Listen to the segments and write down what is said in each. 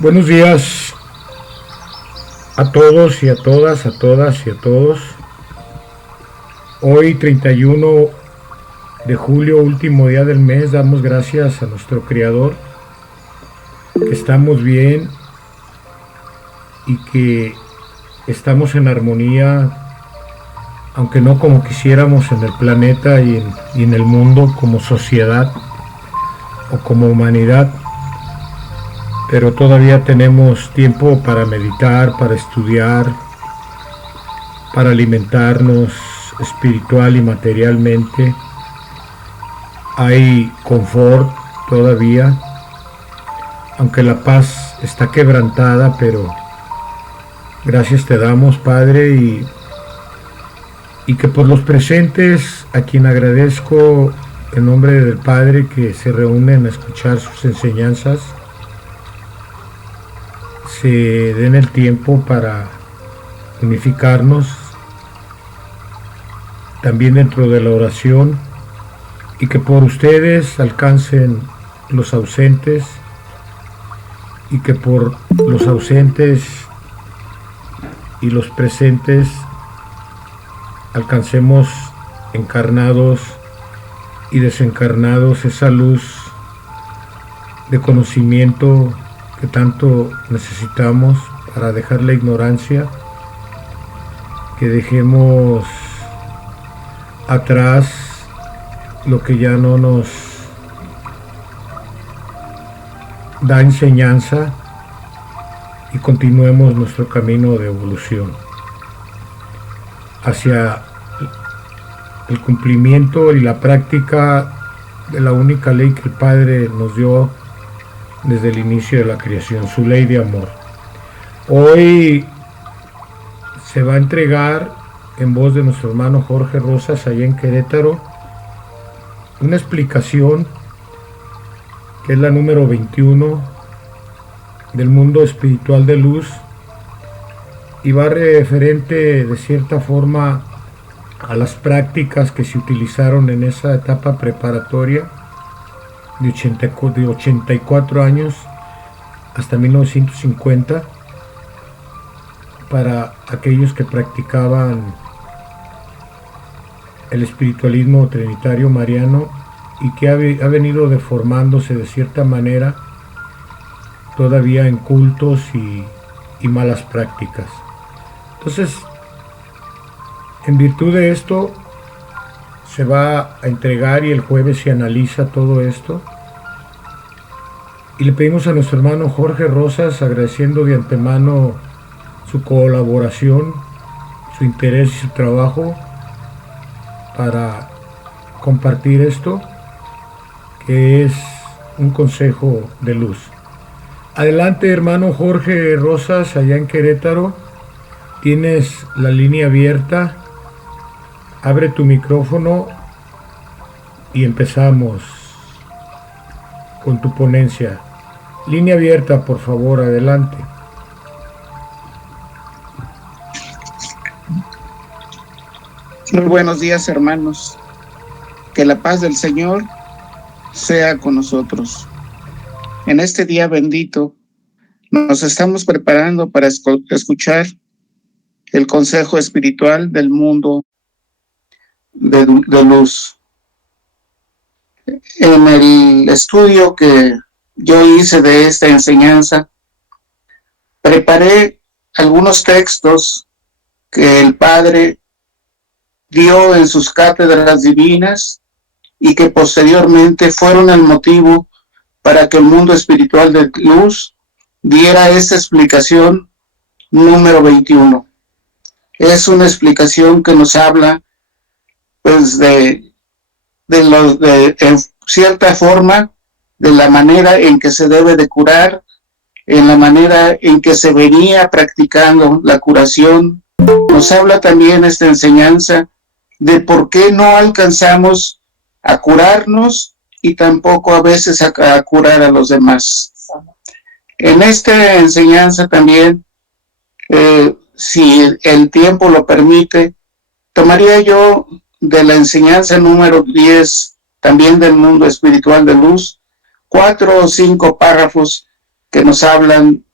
Buenos días a todos y a todas, a todas y a todos. Hoy 31 de julio, último día del mes, damos gracias a nuestro Creador, que estamos bien y que estamos en armonía, aunque no como quisiéramos en el planeta y en el mundo como sociedad o como humanidad. Pero todavía tenemos tiempo para meditar, para estudiar, para alimentarnos espiritual y materialmente. Hay confort todavía, aunque la paz está quebrantada, pero gracias te damos, Padre, y que por los presentes, a quien agradezco en nombre del Padre que se reúnen a escuchar sus enseñanzas, se den el tiempo para unificarnos también dentro de la oración, y que por ustedes alcancen los ausentes, y que por los ausentes y los presentes alcancemos encarnados y desencarnados esa luz de conocimiento que tanto necesitamos para dejar la ignorancia, que dejemos atrás lo que ya no nos da enseñanza y continuemos nuestro camino de evolución hacia el cumplimiento y la práctica de la única ley que el Padre nos dio desde el inicio de la creación, su ley de amor. Hoy se va a entregar en voz de nuestro hermano Jorge Rosas allá en Querétaro una explicación que es la número 21 del mundo espiritual de luz, y va referente de cierta forma a las prácticas que se utilizaron en esa etapa preparatoria de 84 años hasta 1950 para aquellos que practicaban el espiritualismo trinitario mariano, y que ha venido deformándose de cierta manera todavía en cultos y malas prácticas. Entonces, en virtud de esto, se va a entregar y el jueves se analiza todo esto. Y le pedimos a nuestro hermano Jorge Rosas, agradeciendo de antemano su colaboración, su interés y su trabajo para compartir esto, que es un consejo de luz. Adelante, hermano Jorge Rosas, allá en Querétaro. Tienes la línea abierta. Abre tu micrófono y empezamos con tu ponencia. Línea abierta, por favor, adelante. Muy buenos días, hermanos. Que la paz del Señor sea con nosotros. En este día bendito nos estamos preparando para escuchar el consejo espiritual del mundo de luz. En el estudio que yo hice de esta enseñanza, preparé algunos textos que el Padre dio en sus cátedras divinas y que posteriormente fueron el motivo para que el mundo espiritual de luz diera esta explicación número 21. Es una explicación que nos habla, pues, en cierta forma, de la manera en que se debe de curar, en la manera en que se venía practicando la curación. Nos habla también esta enseñanza de por qué no alcanzamos a curarnos y tampoco a veces a curar a los demás. En esta enseñanza también, si el tiempo lo permite, tomaría yo de la enseñanza número 10, también del mundo espiritual de luz, 4 o 5 párrafos que nos hablan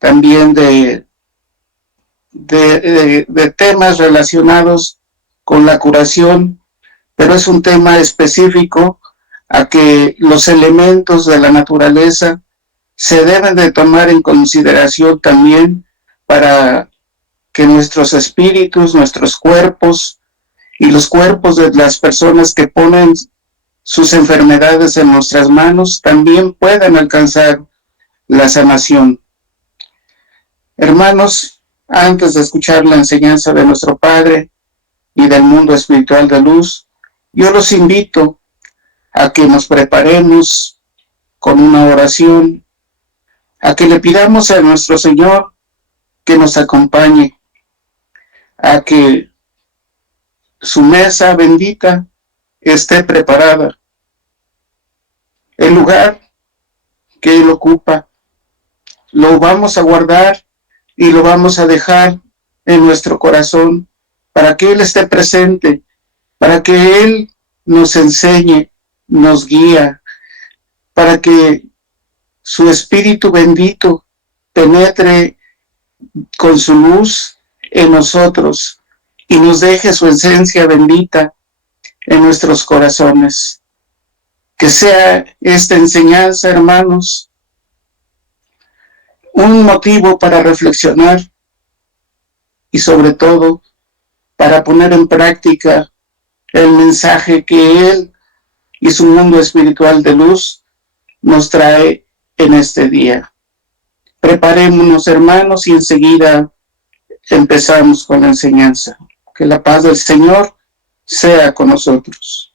también de temas relacionados con la curación, pero es un tema específico a que los elementos de la naturaleza se deben de tomar en consideración también para que nuestros espíritus, nuestros cuerpos y los cuerpos de las personas que ponen sus enfermedades en nuestras manos también puedan alcanzar la sanación. Hermanos, antes de escuchar la enseñanza de nuestro Padre y del mundo espiritual de luz, yo los invito a que nos preparemos con una oración, a que le pidamos a nuestro Señor que nos acompañe, a que su mesa bendita esté preparada. El lugar que Él ocupa lo vamos a guardar y lo vamos a dejar en nuestro corazón para que Él esté presente, para que Él nos enseñe, nos guía, para que su Espíritu bendito penetre con su luz en nosotros y nos deje su esencia bendita en nuestros corazones. Que sea esta enseñanza, hermanos, un motivo para reflexionar y sobre todo para poner en práctica el mensaje que Él y su mundo espiritual de luz nos trae en este día. Preparémonos, hermanos, y enseguida empezamos con la enseñanza. Que la paz del Señor sea con nosotros.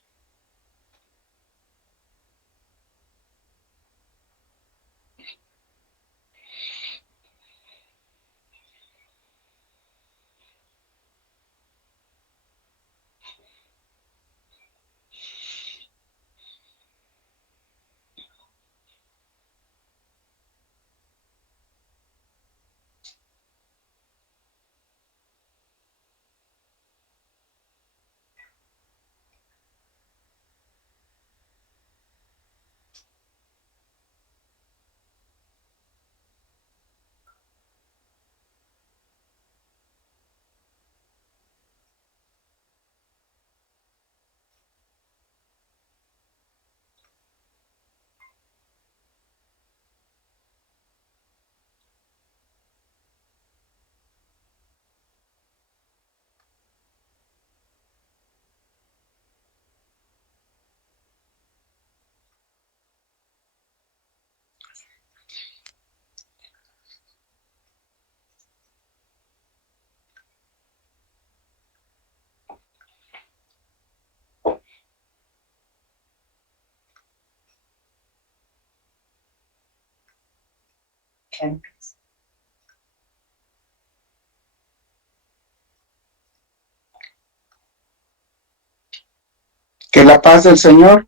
Que la paz del Señor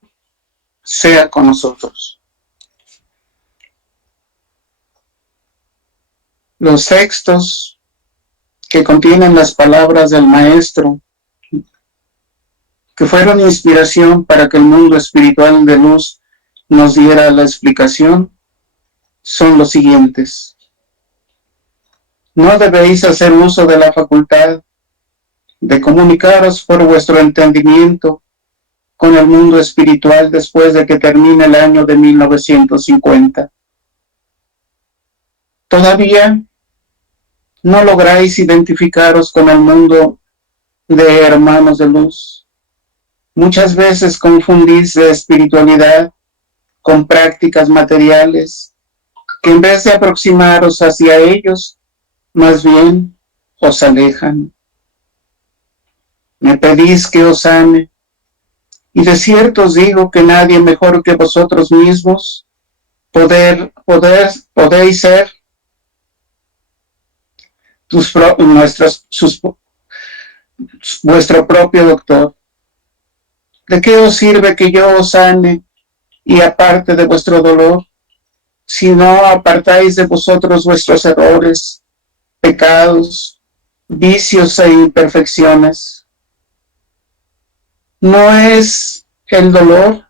sea con nosotros. Los textos que contienen las palabras del Maestro, que fueron inspiración para que el mundo espiritual de luz nos diera la explicación, son los siguientes. No debéis hacer uso de la facultad de comunicaros por vuestro entendimiento con el mundo espiritual después de que termine el año de 1950. Todavía no lográis identificaros con el mundo de hermanos de luz. Muchas veces confundís de espiritualidad con prácticas materiales que en vez de aproximaros hacia ellos, más bien os alejan. Me pedís que os ame, y de cierto os digo que nadie mejor que vosotros mismos podéis ser vuestro propio doctor. ¿De qué os sirve que yo os sane y aparte de vuestro dolor, si no apartáis de vosotros vuestros errores, pecados, vicios e imperfecciones? ¿No es el dolor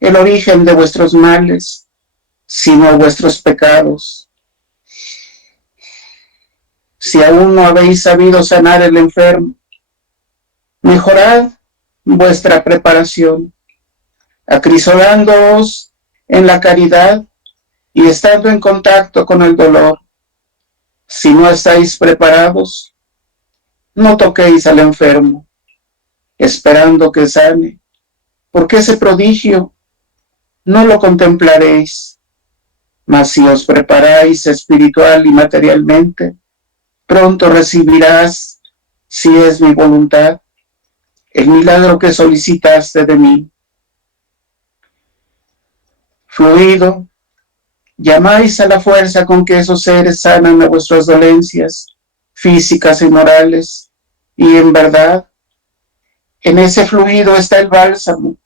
el origen de vuestros males, sino vuestros pecados? si aún no habéis sabido sanar el enfermo, mejorad vuestra preparación, acrisolándoos en la caridad y estando en contacto con el dolor. Si no estáis preparados, no toquéis al enfermo, esperando que sane, porque ese prodigio no lo contemplaréis. Mas si os preparáis espiritual y materialmente, pronto recibirás, si es mi voluntad, el milagro que solicitaste de mí. Fluido, llamáis a la fuerza con que esos seres sanan a vuestras dolencias físicas y morales, y en verdad, en ese fluido está el bálsamo.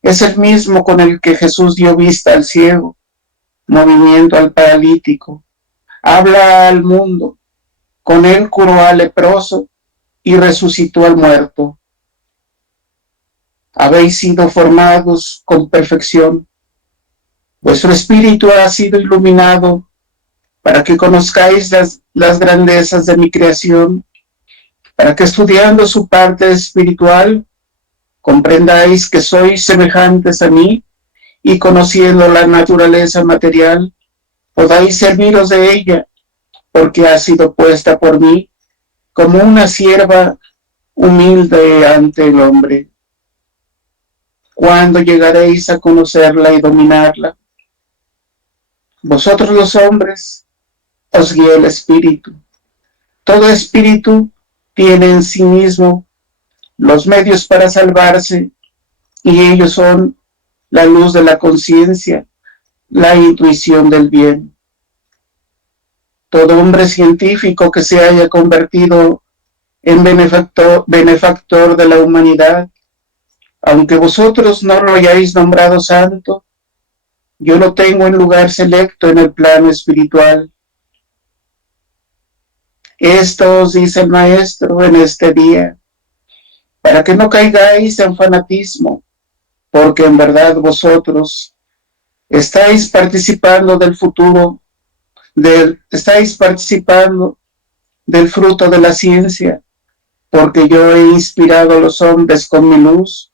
Es el mismo con el que Jesús dio vista al ciego, movimiento al paralítico, habla al mundo, con él curó al leproso y resucitó al muerto. Habéis sido formados con perfección. Vuestro espíritu ha sido iluminado para que conozcáis las grandezas de mi creación, para que estudiando su parte espiritual comprendáis que sois semejantes a mí y conociendo la naturaleza material podáis serviros de ella, porque ha sido puesta por mí como una sierva humilde ante el hombre. ¿Cuándo llegaréis a conocerla y dominarla? Vosotros los hombres os guía el espíritu. Todo espíritu tiene en sí mismo los medios para salvarse, y ellos son la luz de la conciencia, la intuición del bien. Todo hombre científico que se haya convertido en benefactor de la humanidad, aunque vosotros no lo hayáis nombrado santo, yo lo tengo en lugar selecto en el plano espiritual. Esto os dice el Maestro en este día, para que no caigáis en fanatismo, porque en verdad vosotros estáis participando del futuro, estáis participando del fruto de la ciencia, porque yo he inspirado a los hombres con mi luz,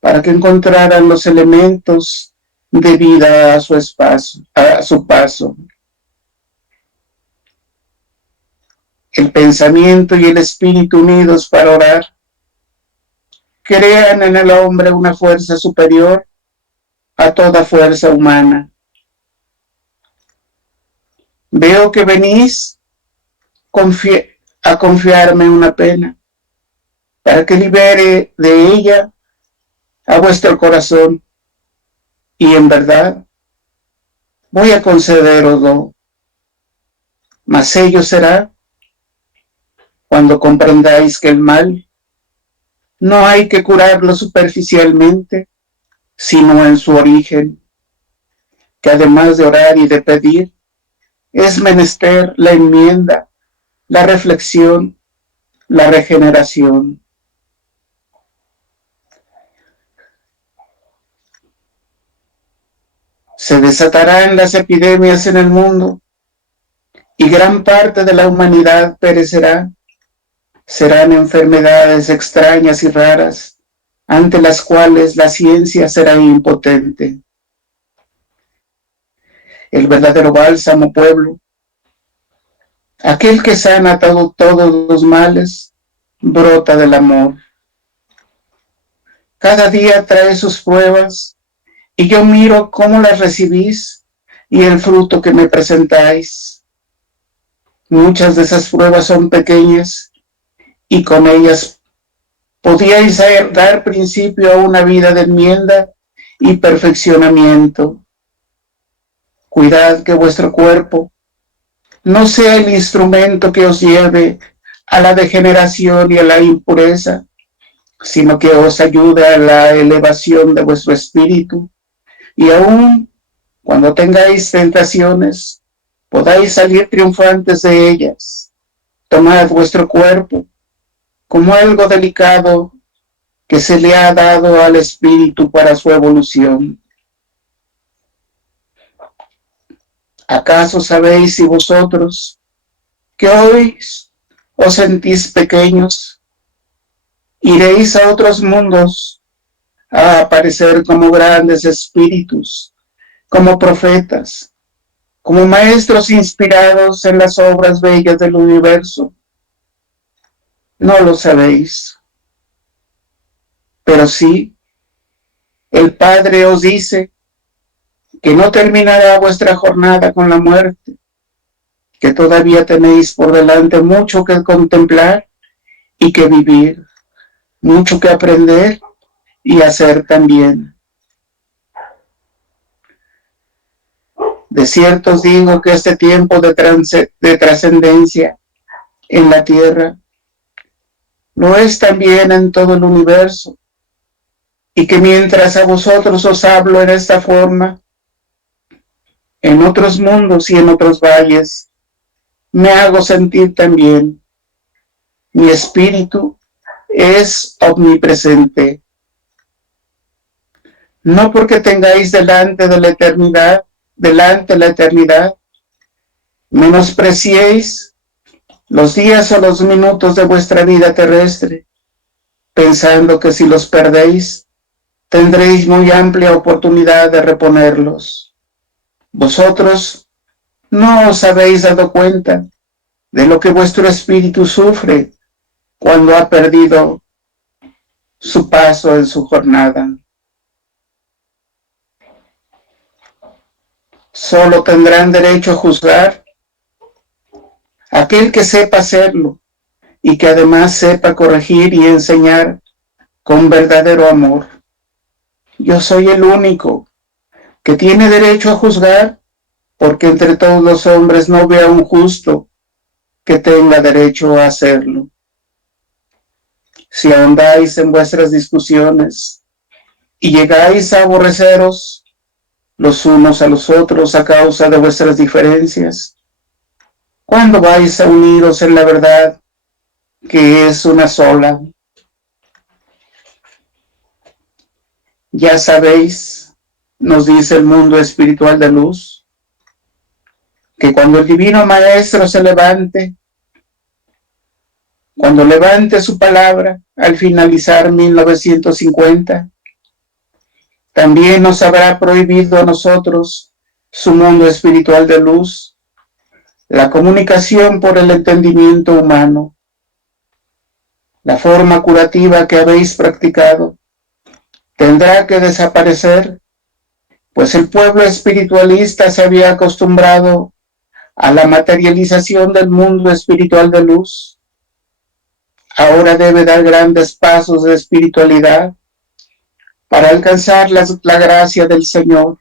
para que encontraran los elementos de vida a su paso. El pensamiento y el espíritu unidos para orar crean en el hombre una fuerza superior a toda fuerza humana. Veo que venís a confiarme una pena, para que libere de ella a vuestro corazón, y en verdad voy a concederoslo, mas ello será cuando comprendáis que el mal no hay que curarlo superficialmente, sino en su origen, que además de orar y de pedir, es menester la enmienda, la reflexión, la regeneración. Se desatarán las epidemias en el mundo y gran parte de la humanidad perecerá. Serán enfermedades extrañas y raras, ante las cuales la ciencia será impotente. El verdadero bálsamo, pueblo, aquel que sana todos los males, brota del amor. Cada día trae sus pruebas, y yo miro cómo las recibís y el fruto que me presentáis. Muchas de esas pruebas son pequeñas, y con ellas podíais dar principio a una vida de enmienda y perfeccionamiento. Cuidad que vuestro cuerpo no sea el instrumento que os lleve a la degeneración y a la impureza, sino que os ayude a la elevación de vuestro espíritu, y aun cuando tengáis tentaciones, podáis salir triunfantes de ellas. Tomad vuestro cuerpo como algo delicado que se le ha dado al espíritu para su evolución. ¿Acaso sabéis si vosotros, que hoy os sentís pequeños, iréis a otros mundos a aparecer como grandes espíritus, como profetas, como maestros inspirados en las obras bellas del universo. No lo sabéis, pero sí, el Padre os dice que no terminará vuestra jornada con la muerte, que todavía tenéis por delante mucho que contemplar y que vivir, mucho que aprender y hacer también. De cierto os digo que este tiempo de trascendencia en la tierra lo es también en todo el universo, y que mientras a vosotros os hablo en esta forma, en otros mundos y en otros valles, me hago sentir también. Mi espíritu es omnipresente. No porque tengáis delante la eternidad, menospreciéis los días o los minutos de vuestra vida terrestre, pensando que si los perdéis, tendréis muy amplia oportunidad de reponerlos. Vosotros no os habéis dado cuenta de lo que vuestro espíritu sufre cuando ha perdido su paso en su jornada. Solo tendrán derecho a juzgar aquel que sepa hacerlo y que además sepa corregir y enseñar con verdadero amor. Yo soy el único que tiene derecho a juzgar, porque entre todos los hombres no veo a un justo que tenga derecho a hacerlo. Si ahondáis en vuestras discusiones y llegáis a aborreceros los unos a los otros a causa de vuestras diferencias, ¿cuándo vais a uniros en la verdad, que es una sola? Ya sabéis, nos dice el mundo espiritual de luz, que cuando el Divino Maestro se levante, cuando levante su palabra al finalizar 1950, también nos habrá prohibido a nosotros, su mundo espiritual de luz, la comunicación por el entendimiento humano. La forma curativa que habéis practicado tendrá que desaparecer, pues el pueblo espiritualista se había acostumbrado a la materialización del mundo espiritual de luz. Ahora debe dar grandes pasos de espiritualidad para alcanzar la gracia del Señor.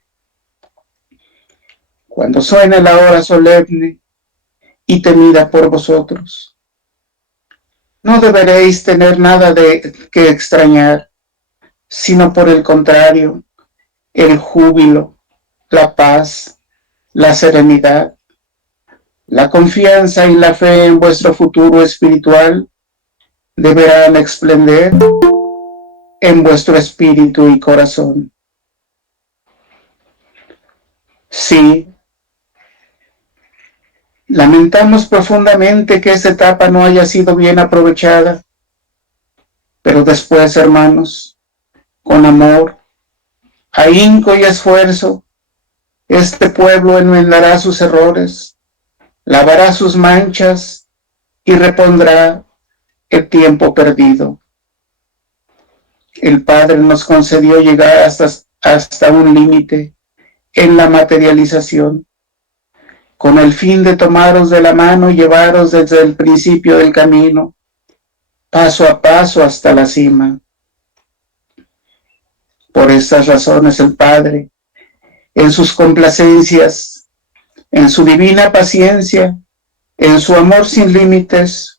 Cuando suene la hora solemne y temida por vosotros, no deberéis tener nada que extrañar, sino por el contrario, el júbilo, la paz, la serenidad, la confianza y la fe en vuestro futuro espiritual deberán esplender en vuestro espíritu y corazón. Sí, lamentamos profundamente que esta etapa no haya sido bien aprovechada, pero después, hermanos, con amor, ahínco y esfuerzo, este pueblo enmendará sus errores, lavará sus manchas y repondrá el tiempo perdido. El Padre nos concedió llegar hasta un límite en la materialización, con el fin de tomaros de la mano y llevaros desde el principio del camino, paso a paso hasta la cima. Por estas razones el Padre, en sus complacencias, en su divina paciencia, en su amor sin límites,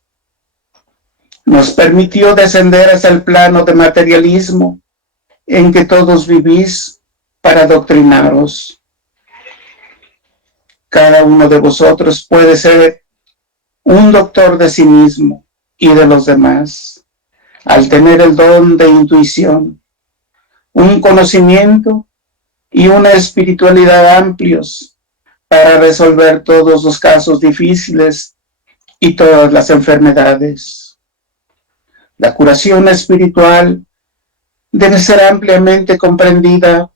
nos permitió descender hasta el plano de materialismo en que todos vivís para adoctrinaros. Cada uno de vosotros puede ser un doctor de sí mismo y de los demás, al tener el don de intuición, un conocimiento y una espiritualidad amplios para resolver todos los casos difíciles y todas las enfermedades. La curación espiritual debe ser ampliamente comprendida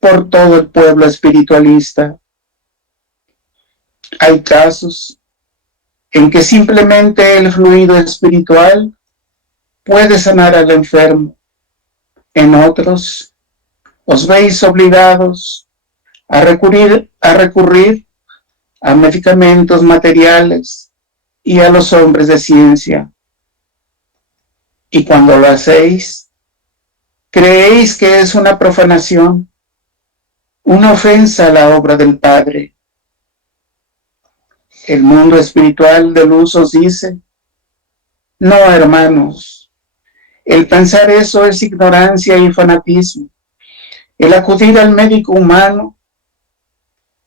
por todo el pueblo espiritualista. Hay casos en que simplemente el fluido espiritual puede sanar al enfermo. En otros, os veis obligados a recurrir a medicamentos materiales y a los hombres de ciencia. Y cuando lo hacéis, creéis que es una profanación, una ofensa a la obra del Padre. El mundo espiritual de luz os dice: no, hermanos, el pensar eso es ignorancia y fanatismo. El acudir al médico humano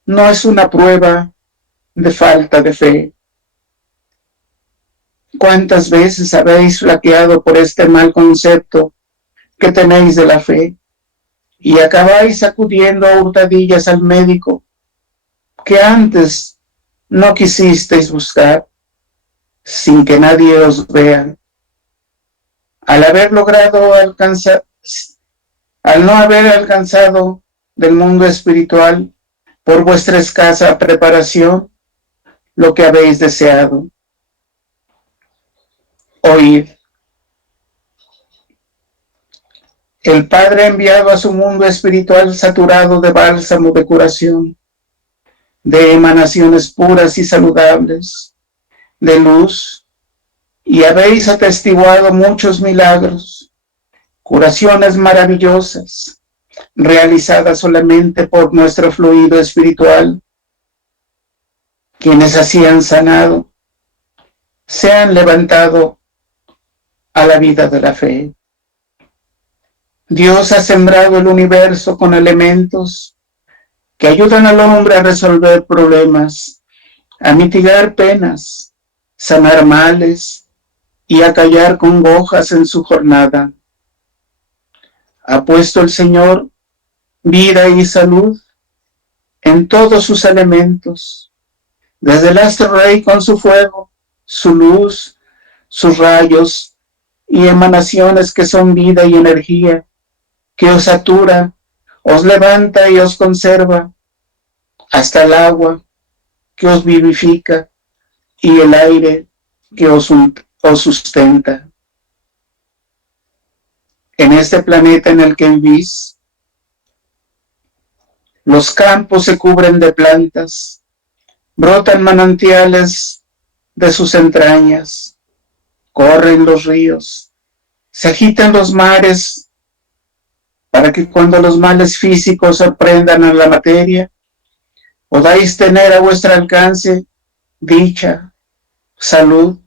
no es una prueba de falta de fe. ¿Cuántas veces habéis flaqueado por este mal concepto que tenéis de la fe y acabáis acudiendo a hurtadillas al médico que antes no quisisteis buscar sin que nadie os vea? Al no haber alcanzado del mundo espiritual por vuestra escasa preparación lo que habéis deseado. Oíd. El Padre ha enviado a su mundo espiritual saturado de bálsamo de curación, de emanaciones puras y saludables, de luz, y habéis atestiguado muchos milagros, curaciones maravillosas, realizadas solamente por nuestro fluido espiritual. Quienes así han sanado, se han levantado a la vida de la fe. Dios ha sembrado el universo con elementos que ayudan al hombre a resolver problemas, a mitigar penas, sanar males y a callar congojas en su jornada. Ha puesto el Señor vida y salud en todos sus elementos, desde el astro rey con su fuego, su luz, sus rayos y emanaciones que son vida y energía, que os satura, os levanta y os conserva, hasta el agua que os vivifica y el aire que os sustenta. En este planeta en el que vivís, los campos se cubren de plantas, brotan manantiales de sus entrañas, corren los ríos, se agitan los mares, para que cuando los males físicos sorprendan a la materia, podáis tener a vuestro alcance dicha, salud,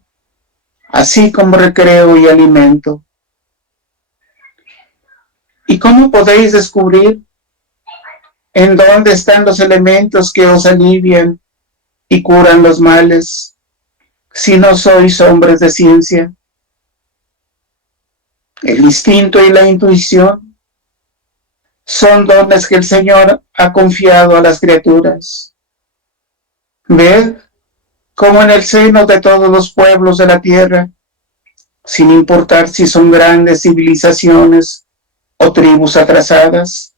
así como recreo y alimento. ¿Y cómo podéis descubrir en dónde están los elementos que os alivian y curan los males, si no sois hombres de ciencia? El instinto y la intuición son dones que el Señor ha confiado a las criaturas. Ved cómo en el seno de todos los pueblos de la tierra, sin importar si son grandes civilizaciones o tribus atrasadas,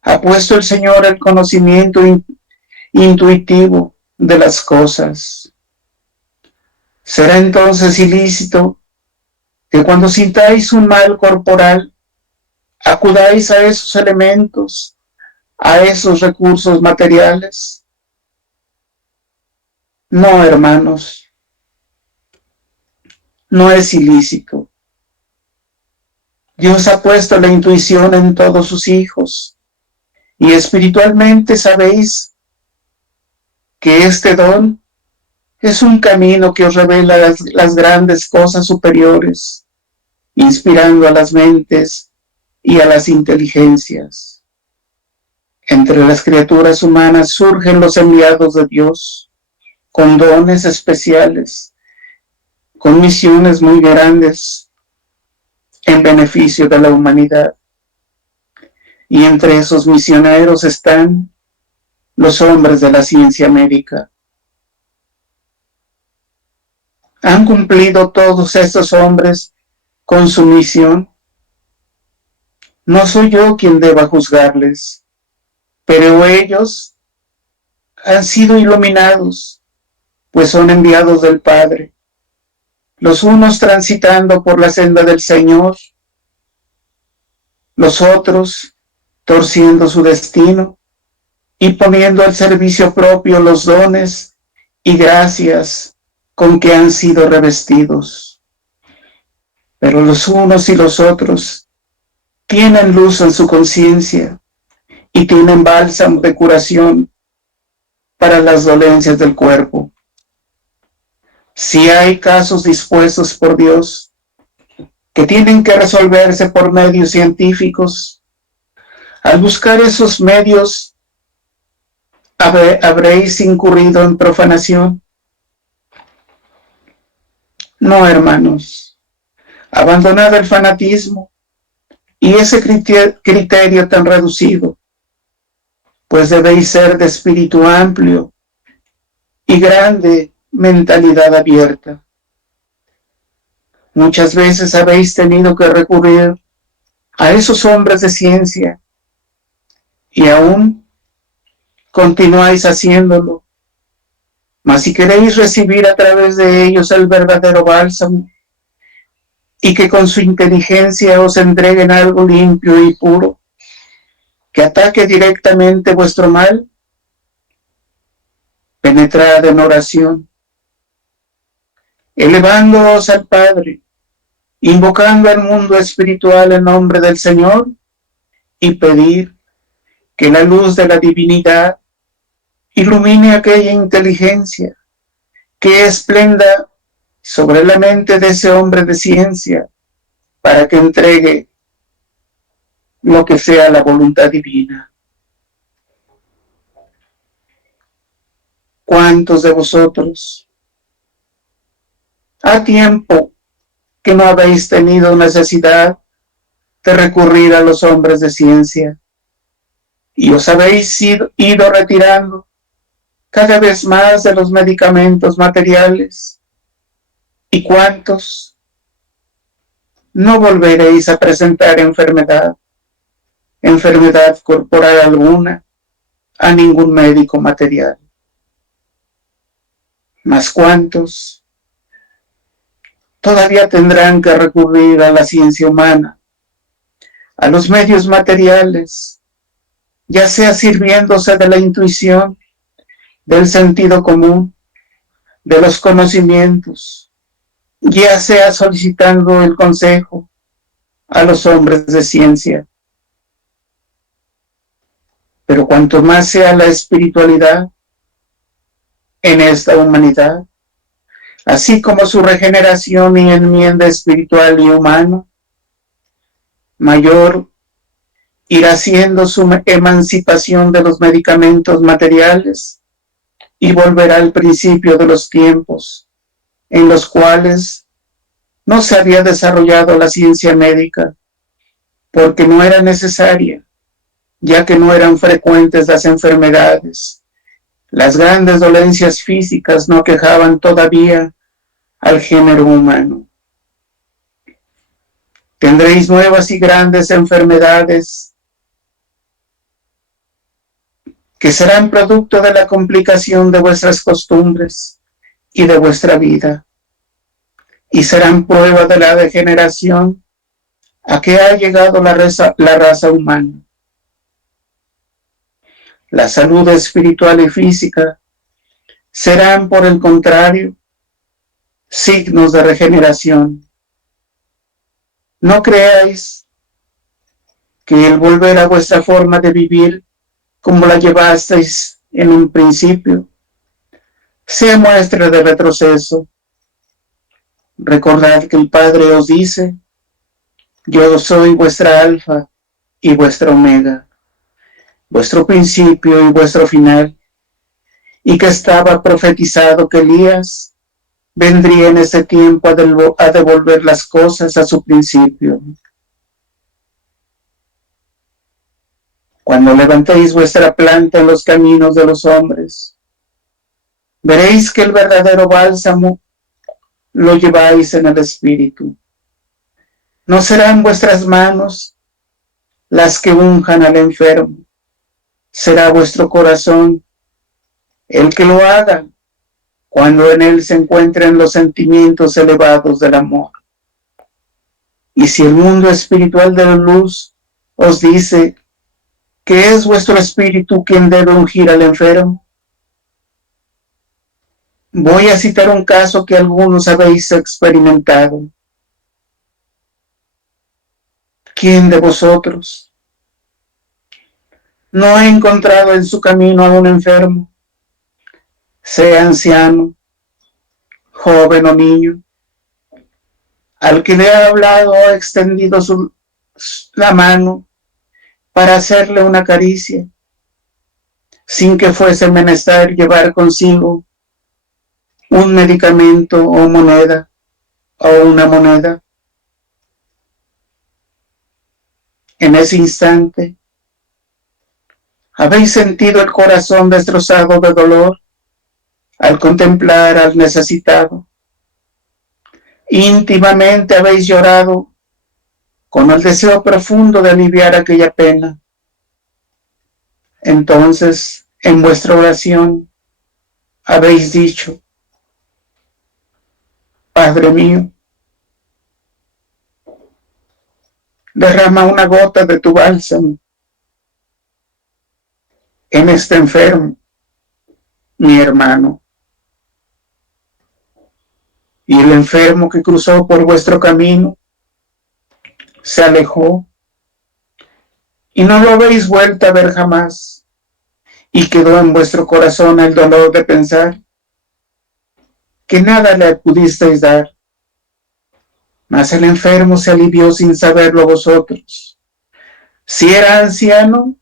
ha puesto el Señor el conocimiento intuitivo de las cosas. ¿Será entonces ilícito que cuando sintáis un mal corporal, acudáis a esos elementos, a esos recursos materiales? No, hermanos, no es ilícito. Dios ha puesto la intuición en todos sus hijos, y espiritualmente sabéis que este don es un camino que os revela las grandes cosas superiores, inspirando a las mentes y a las inteligencias. Entre las criaturas humanas surgen los enviados de Dios, con dones especiales, con misiones muy grandes en beneficio de la humanidad. Y entre esos misioneros están los hombres de la ciencia médica. ¿Han cumplido todos estos hombres con su misión? No soy yo quien deba juzgarles, pero ellos han sido iluminados, pues son enviados del Padre, los unos transitando por la senda del Señor, los otros torciendo su destino y poniendo al servicio propio los dones y gracias con que han sido revestidos. Pero los unos y los otros tienen luz en su conciencia y tienen bálsamo de curación para las dolencias del cuerpo. Si hay casos dispuestos por Dios que tienen que resolverse por medios científicos, al buscar esos medios habréis incurrido en profanación. No, hermanos, abandonad el fanatismo y ese criterio tan reducido, pues debéis ser de espíritu amplio y grande mentalidad abierta. Muchas veces habéis tenido que recurrir a esos hombres de ciencia y aún continuáis haciéndolo. Mas si queréis recibir a través de ellos el verdadero bálsamo y que con su inteligencia os entreguen algo limpio y puro, que ataque directamente vuestro mal, penetrad en oración, elevándoos al Padre, invocando al mundo espiritual en nombre del Señor y pedir que la luz de la divinidad ilumine aquella inteligencia que esplenda sobre la mente de ese hombre de ciencia para que entregue lo que sea la voluntad divina. ¿Cuántos de vosotros ha tiempo que no habéis tenido necesidad de recurrir a los hombres de ciencia y os habéis ido retirando cada vez más de los medicamentos materiales? ¿Y cuántos no volveréis a presentar enfermedad corporal alguna a ningún médico material? Mas cuántos todavía tendrán que recurrir a la ciencia humana, a los medios materiales, ya sea sirviéndose de la intuición, del sentido común, de los conocimientos, ya sea solicitando el consejo a los hombres de ciencia. Pero cuanto más sea la espiritualidad en esta humanidad, así como su regeneración y enmienda espiritual y humana, mayor irá siendo su emancipación de los medicamentos materiales y volverá al principio de los tiempos en los cuales no se había desarrollado la ciencia médica porque no era necesaria, ya que no eran frecuentes las enfermedades. Las grandes dolencias físicas no quejaban todavía al género humano. Tendréis nuevas y grandes enfermedades que serán producto de la complicación de vuestras costumbres y de vuestra vida, y serán prueba de la degeneración a que ha llegado la raza humana. La salud espiritual y física serán, por el contrario, signos de regeneración. No creáis que el volver a vuestra forma de vivir como la llevasteis en un principio sea muestra de retroceso. Recordad que el Padre os dice: yo soy vuestra alfa y vuestra omega, vuestro principio y vuestro final, y que estaba profetizado que Elías vendría en ese tiempo a devolver las cosas a su principio. Cuando levantéis vuestra planta en los caminos de los hombres, veréis que el verdadero bálsamo lo lleváis en el espíritu. No serán vuestras manos las que unjan al enfermo, será vuestro corazón el que lo haga cuando en él se encuentren los sentimientos elevados del amor. Y si el mundo espiritual de la luz os dice que es vuestro espíritu quien debe ungir al enfermo, voy a citar un caso que algunos habéis experimentado. ¿Quién de vosotros no ha encontrado en su camino a un enfermo, sea anciano, joven o niño, al que le ha hablado o extendido la mano para hacerle una caricia, sin que fuese menester llevar consigo un medicamento o moneda o una moneda? En ese instante, ¿habéis sentido el corazón destrozado de dolor al contemplar al necesitado? Íntimamente habéis llorado con el deseo profundo de aliviar aquella pena. Entonces, en vuestra oración, habéis dicho: Padre mío, derrama una gota de tu bálsamo en este enfermo, mi hermano. Y el enfermo que cruzó por vuestro camino se alejó y no lo habéis vuelto a ver jamás, y quedó en vuestro corazón el dolor de pensar que nada le pudisteis dar. Mas el enfermo se alivió sin saberlo vosotros. Si era anciano,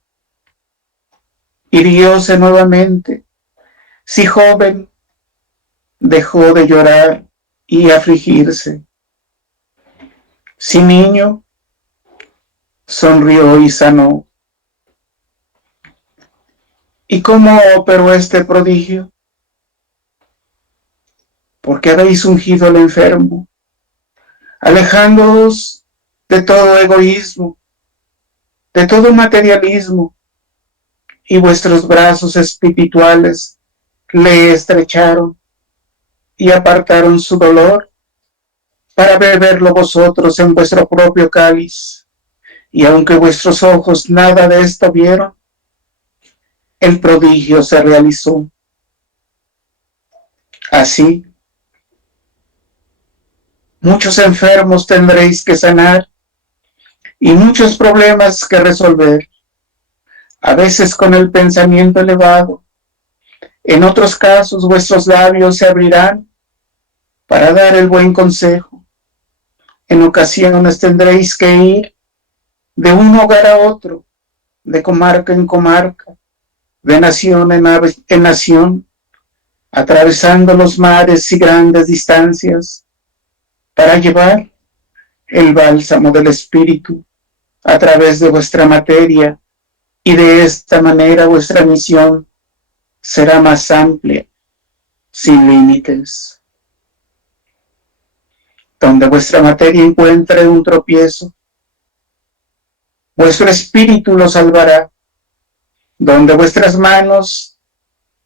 irguióse nuevamente. Si joven, dejó de llorar y afligirse. Si niño, sonrió y sanó. ¿Y cómo operó este prodigio? Porque habéis ungido al enfermo, alejándoos de todo egoísmo, de todo materialismo, y vuestros brazos espirituales le estrecharon y apartaron su dolor para beberlo vosotros en vuestro propio cáliz. Y aunque vuestros ojos nada de esto vieron, el prodigio se realizó. Así, muchos enfermos tendréis que sanar y muchos problemas que resolver, a veces con el pensamiento elevado. En otros casos vuestros labios se abrirán para dar el buen consejo. En ocasiones tendréis que ir de un hogar a otro, de comarca en comarca, de nación en nación, atravesando los mares y grandes distancias, para llevar el bálsamo del Espíritu a través de vuestra materia, y de esta manera vuestra misión será más amplia, sin límites. Donde vuestra materia encuentre un tropiezo, vuestro espíritu lo salvará. Donde vuestras manos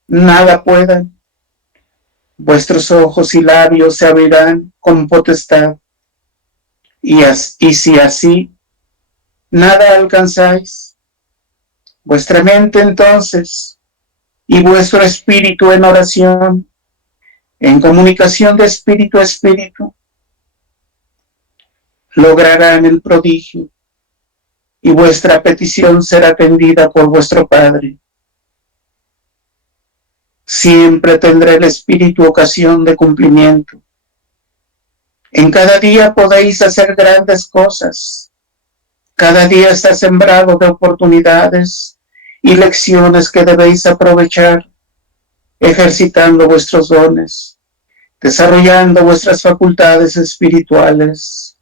nada puedan, vuestros ojos y labios se abrirán con potestad. Y si así nada alcanzáis, vuestra mente entonces y vuestro espíritu en oración, en comunicación de espíritu a espíritu, lograrán el prodigio, y vuestra petición será atendida por vuestro Padre. Siempre tendrá el Espíritu ocasión de cumplimiento. En cada día podéis hacer grandes cosas. Cada día está sembrado de oportunidades y lecciones que debéis aprovechar, ejercitando vuestros dones, desarrollando vuestras facultades espirituales.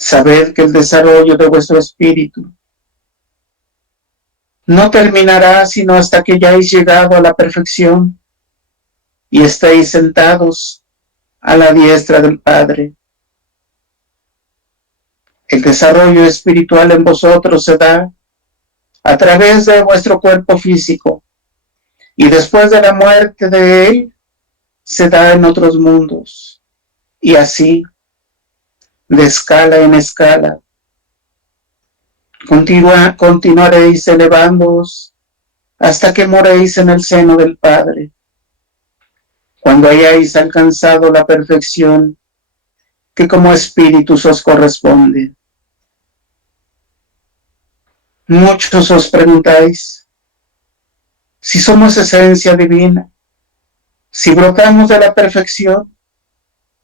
Sabed que el desarrollo de vuestro espíritu no terminará sino hasta que hayáis llegado a la perfección, y estéis sentados a la diestra del Padre. El desarrollo espiritual en vosotros se da a través de vuestro cuerpo físico, y después de la muerte de él, se da en otros mundos, y así, de escala en escala, continuaréis elevándoos hasta que moréis en el seno del Padre, cuando hayáis alcanzado la perfección que como espíritus os corresponde. Muchos os preguntáis si somos esencia divina, si brotamos de la perfección,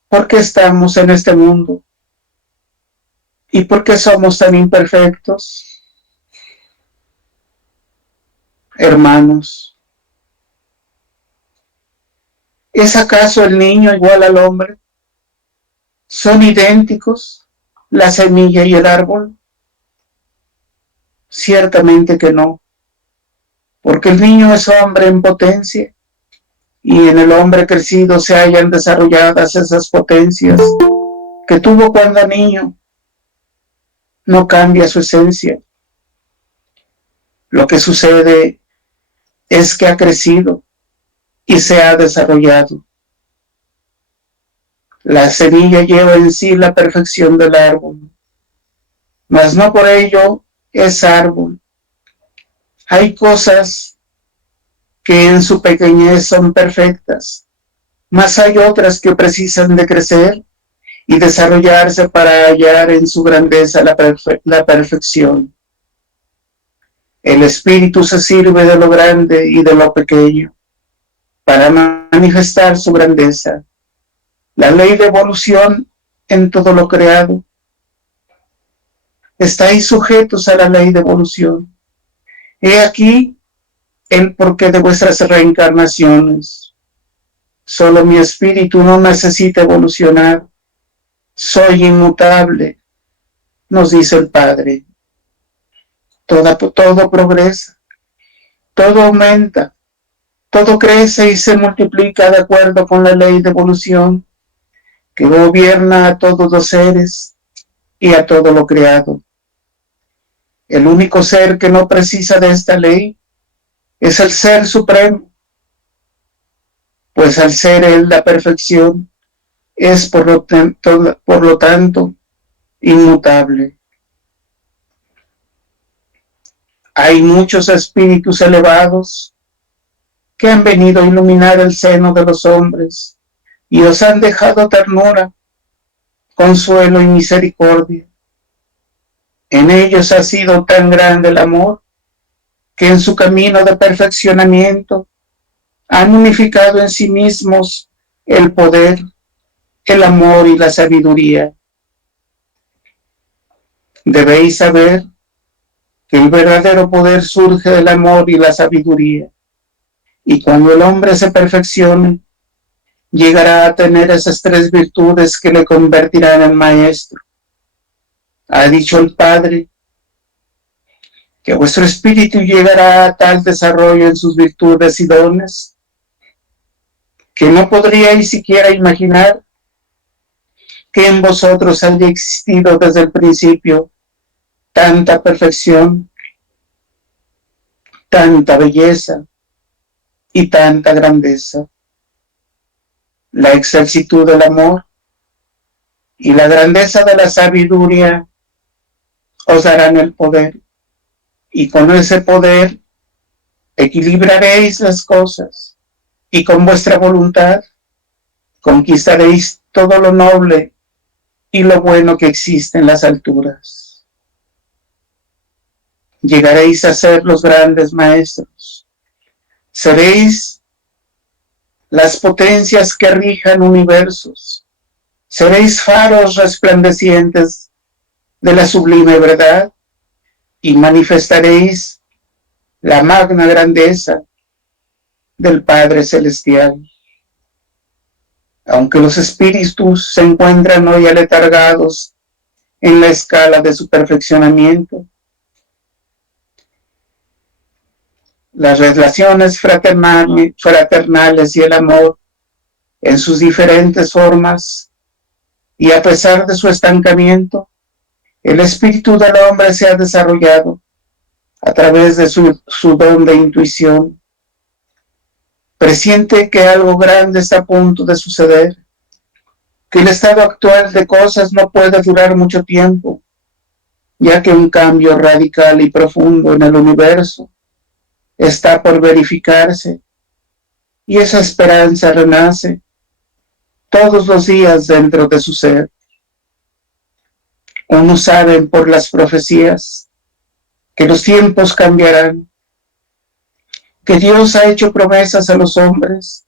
¿por qué estamos en este mundo? ¿Y por qué somos tan imperfectos? Hermanos, ¿es acaso el niño igual al hombre? ¿Son idénticos la semilla y el árbol? Ciertamente que no, porque el niño es hombre en potencia, y en el hombre crecido se hallan desarrolladas esas potencias que tuvo cuando niño. No cambia su esencia. Lo que sucede es que ha crecido y se ha desarrollado. La semilla lleva en sí la perfección del árbol, mas no por ello es árbol. Hay cosas que en su pequeñez son perfectas, mas hay otras que precisan de crecer y desarrollarse para hallar en su grandeza la perfección. El espíritu se sirve de lo grande y de lo pequeño para manifestar su grandeza. La ley de evolución en todo lo creado. Estáis sujetos a la ley de evolución. He aquí el porqué de vuestras reencarnaciones. Solo mi espíritu no necesita evolucionar. Soy inmutable, nos dice el Padre. Todo progresa, todo aumenta, todo crece y se multiplica de acuerdo con la ley de evolución que gobierna a todos los seres y a todo lo creado. El único ser que no precisa de esta ley es el Ser Supremo, pues al ser Él la perfección, es por lo tanto inmutable. Hay muchos espíritus elevados que han venido a iluminar el seno de los hombres y os han dejado ternura, consuelo y misericordia. En ellos ha sido tan grande el amor que en su camino de perfeccionamiento han unificado en sí mismos el poder, el amor y la sabiduría. Debéis saber que el verdadero poder surge del amor y la sabiduría, y cuando el hombre se perfeccione, llegará a tener esas tres virtudes que le convertirán en maestro. Ha dicho el Padre que vuestro espíritu llegará a tal desarrollo en sus virtudes y dones que no podríais siquiera imaginar que en vosotros haya existido desde el principio tanta perfección, tanta belleza y tanta grandeza. La excelsitud del amor y la grandeza de la sabiduría os darán el poder, y con ese poder equilibraréis las cosas, y con vuestra voluntad conquistaréis todo lo noble y lo bueno que existe en las alturas. Llegaréis a ser los grandes maestros. Seréis las potencias que rijan universos. Seréis faros resplandecientes de la sublime verdad y manifestaréis la magna grandeza del Padre Celestial. Aunque los espíritus se encuentran hoy aletargados en la escala de su perfeccionamiento, las relaciones fraternales y el amor en sus diferentes formas, y a pesar de su estancamiento, el espíritu del hombre se ha desarrollado a través de su don de intuición. Presiente que algo grande está a punto de suceder, que el estado actual de cosas no puede durar mucho tiempo, ya que un cambio radical y profundo en el universo está por verificarse, y esa esperanza renace todos los días dentro de su ser. Unos saben por las profecías que los tiempos cambiarán, que Dios ha hecho promesas a los hombres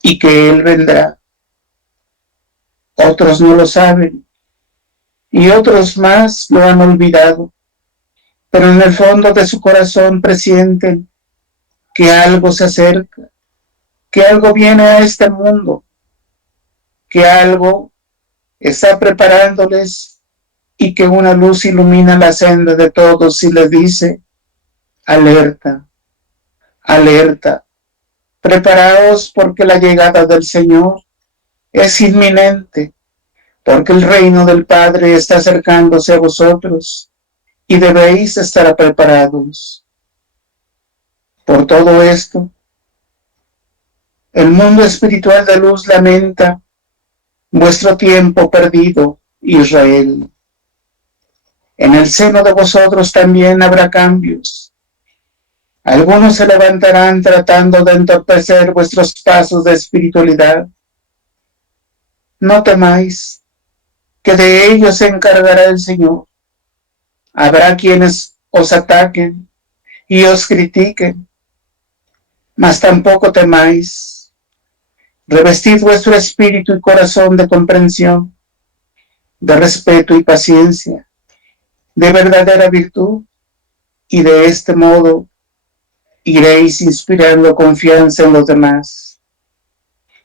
y que Él vendrá. Otros no lo saben y otros más lo han olvidado, pero en el fondo de su corazón presienten que algo se acerca, que algo viene a este mundo, que algo está preparándoles y que una luz ilumina la senda de todos y les dice: alerta, alerta, preparaos porque la llegada del Señor es inminente, porque el reino del Padre está acercándose a vosotros y debéis estar preparados. Por todo esto, el mundo espiritual de luz lamenta vuestro tiempo perdido, Israel. En el seno de vosotros también habrá cambios. Algunos se levantarán tratando de entorpecer vuestros pasos de espiritualidad. No temáis, que de ellos se encargará el Señor. Habrá quienes os ataquen y os critiquen, mas tampoco temáis. Revestid vuestro espíritu y corazón de comprensión, de respeto y paciencia, de verdadera virtud, y de este modo iréis inspirando confianza en los demás,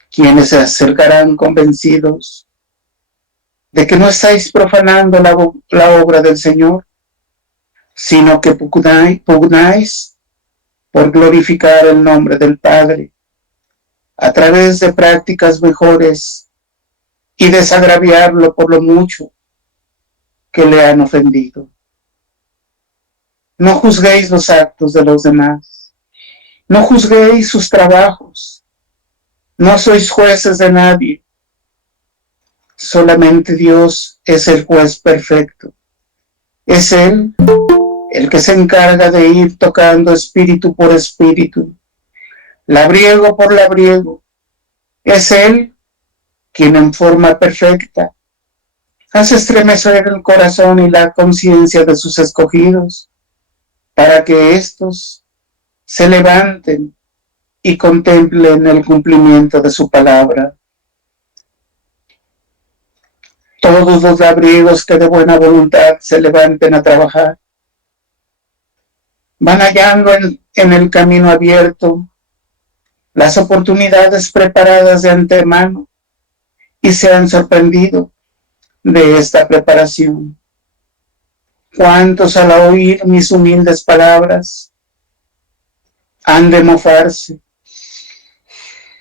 quienes se acercarán convencidos de que no estáis profanando la obra del Señor, sino que pugnáis por glorificar el nombre del Padre a través de prácticas mejores y desagraviarlo por lo mucho que le han ofendido. No juzguéis los actos de los demás, no juzguéis sus trabajos, no sois jueces de nadie. Solamente Dios es el juez perfecto. Es Él el que se encarga de ir tocando espíritu por espíritu, labriego por labriego. Es Él quien en forma perfecta hace estremecer el corazón y la conciencia de sus escogidos, para que éstos se levanten y contemplen el cumplimiento de su palabra. Todos los labriegos que de buena voluntad se levanten a trabajar van hallando en el camino abierto las oportunidades preparadas de antemano y se han sorprendido de esta preparación. ¿Cuántos al oír mis humildes palabras han de mofarse?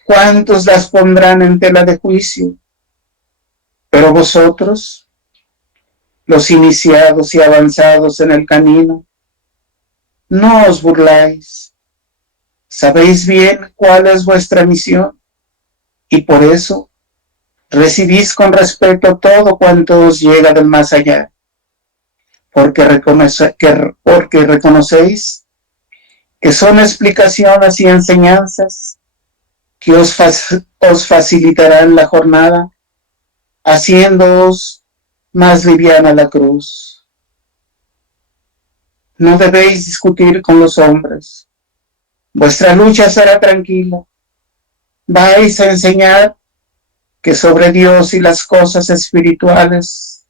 ¿Cuántos las pondrán en tela de juicio? Pero vosotros, los iniciados y avanzados en el camino, no os burláis. Sabéis bien cuál es vuestra misión y por eso recibís con respeto todo cuanto os llega del más allá, porque reconocéis que son explicaciones y enseñanzas que os facilitarán la jornada, haciéndoos más liviana la cruz. No debéis discutir con los hombres. Vuestra lucha será tranquila. Vais a enseñar que sobre Dios y las cosas espirituales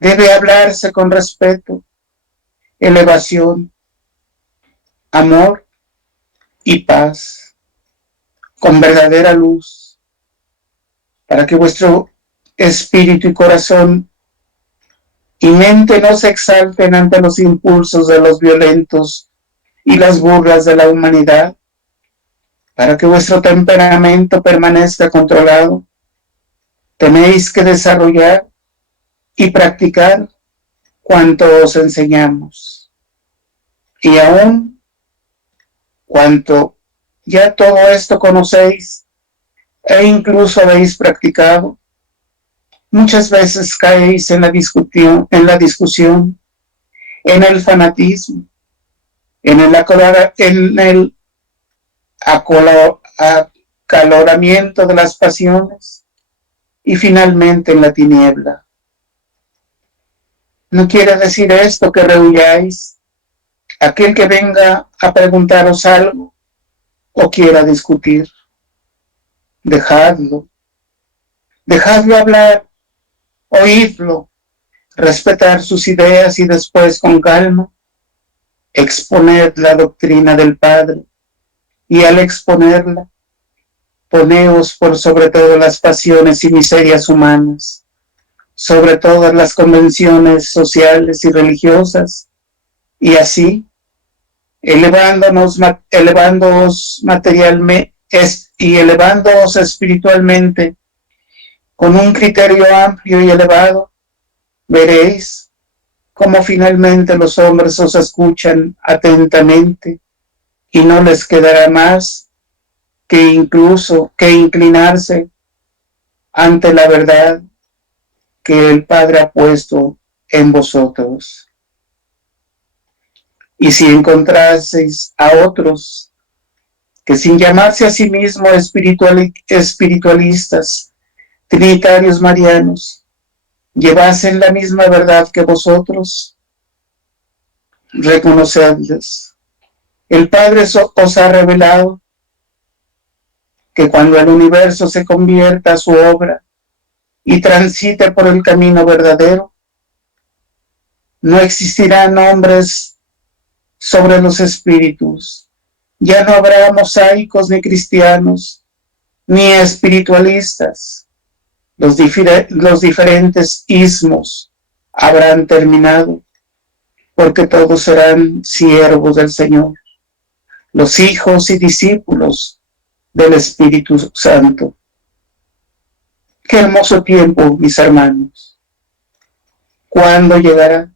debe hablarse con respeto, elevación, amor y paz, con verdadera luz, para que vuestro espíritu y corazón y mente no se exalten ante los impulsos de los violentos y las burlas de la humanidad, Para que vuestro temperamento permanezca controlado, tenéis que desarrollar y practicar cuanto os enseñamos. Y aún cuanto ya todo esto conocéis e incluso habéis practicado, muchas veces caéis en la discusión, en el fanatismo, en el acaloramiento de las pasiones y finalmente en la tiniebla. No quiere decir esto que rehuyáis aquel que venga a preguntaros algo o quiera discutir. Dejadlo hablar, oídlo, respetar sus ideas y después con calma exponed la doctrina del Padre, y al exponerla, poneos por sobre todo las pasiones y miserias humanas, sobre todas las convenciones sociales y religiosas, y así, elevándoos materialmente y elevándoos espiritualmente con un criterio amplio y elevado, veréis cómo finalmente los hombres os escuchan atentamente y no les quedará más que inclinarse ante la verdad que el Padre ha puesto en vosotros. Y si encontraseis a otros que sin llamarse a sí mismos espiritualistas, trinitarios marianos, llevasen la misma verdad que vosotros, reconocedles. El Padre os ha revelado que cuando el universo se convierta a su obra y transite por el camino verdadero, no existirán hombres sobre los espíritus. Ya no habrá mosaicos ni cristianos, ni espiritualistas. Los diferentes ismos habrán terminado, porque todos serán siervos del Señor, los hijos y discípulos del Espíritu Santo. Qué hermoso tiempo, mis hermanos. ¿Cuándo llegará?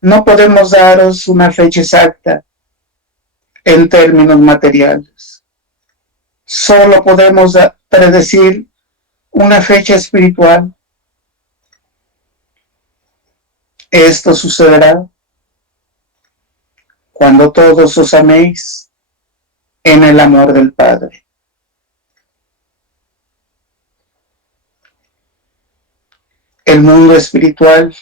No podemos daros una fecha exacta en términos materiales. Solo podemos predecir una fecha espiritual. Esto sucederá cuando todos os améis en el amor del Padre. El mundo espiritual,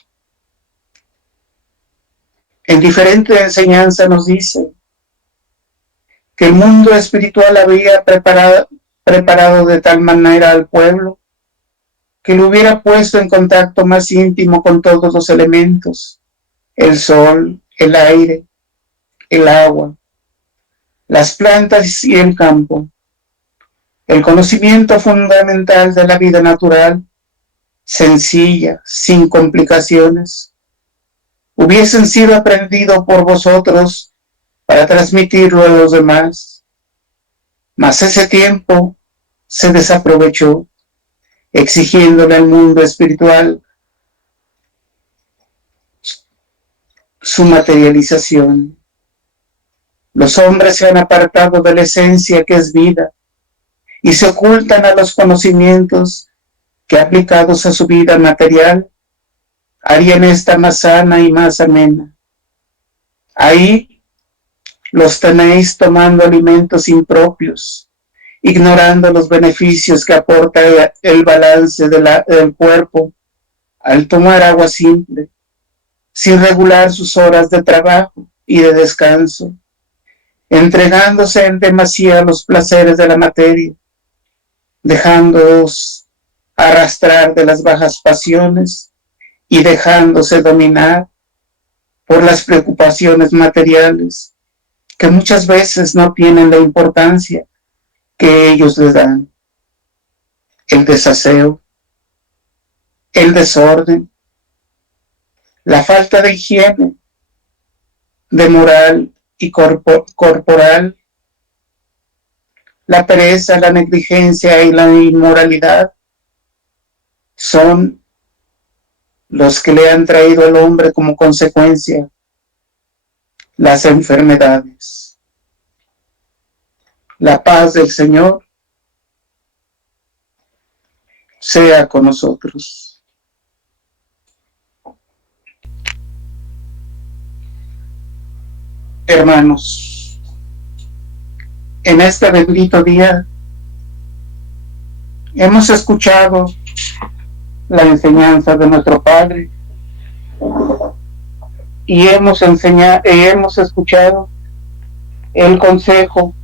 en diferente enseñanza, nos dice que el mundo espiritual había preparado de tal manera al pueblo que lo hubiera puesto en contacto más íntimo con todos los elementos: el sol, el aire, el agua, las plantas y el campo. El conocimiento fundamental de la vida natural, sencilla, sin complicaciones, hubiesen sido aprendido por vosotros para transmitirlo a los demás. Mas ese tiempo se desaprovechó, exigiéndole al mundo espiritual su materialización. Los hombres se han apartado de la esencia que es vida y se ocultan a los conocimientos que, aplicados a su vida material, harían esta más sana y más amena. Ahí los tenéis tomando alimentos impropios, ignorando los beneficios que aporta el balance del cuerpo al tomar agua simple, sin regular sus horas de trabajo y de descanso, entregándose en demasía a los placeres de la materia, dejándoos arrastrar de las bajas pasiones y dejándose dominar por las preocupaciones materiales que muchas veces no tienen la importancia que ellos les dan. El desaseo, el desorden, la falta de higiene, de moral y corporal, la pereza, la negligencia y la inmoralidad son los que le han traído al hombre como consecuencia las enfermedades. La paz del Señor sea con nosotros. Hermanos, en este bendito día hemos escuchado la enseñanza de nuestro Padre y hemos escuchado el consejo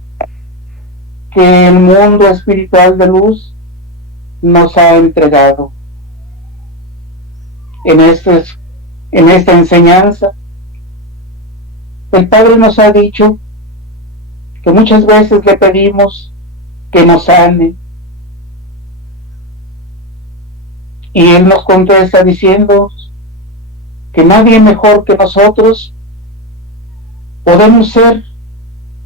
que el mundo espiritual de luz nos ha entregado. En esta enseñanza, el Padre nos ha dicho que muchas veces le pedimos que nos sane, y Él nos contesta diciendo que nadie mejor que nosotros podemos ser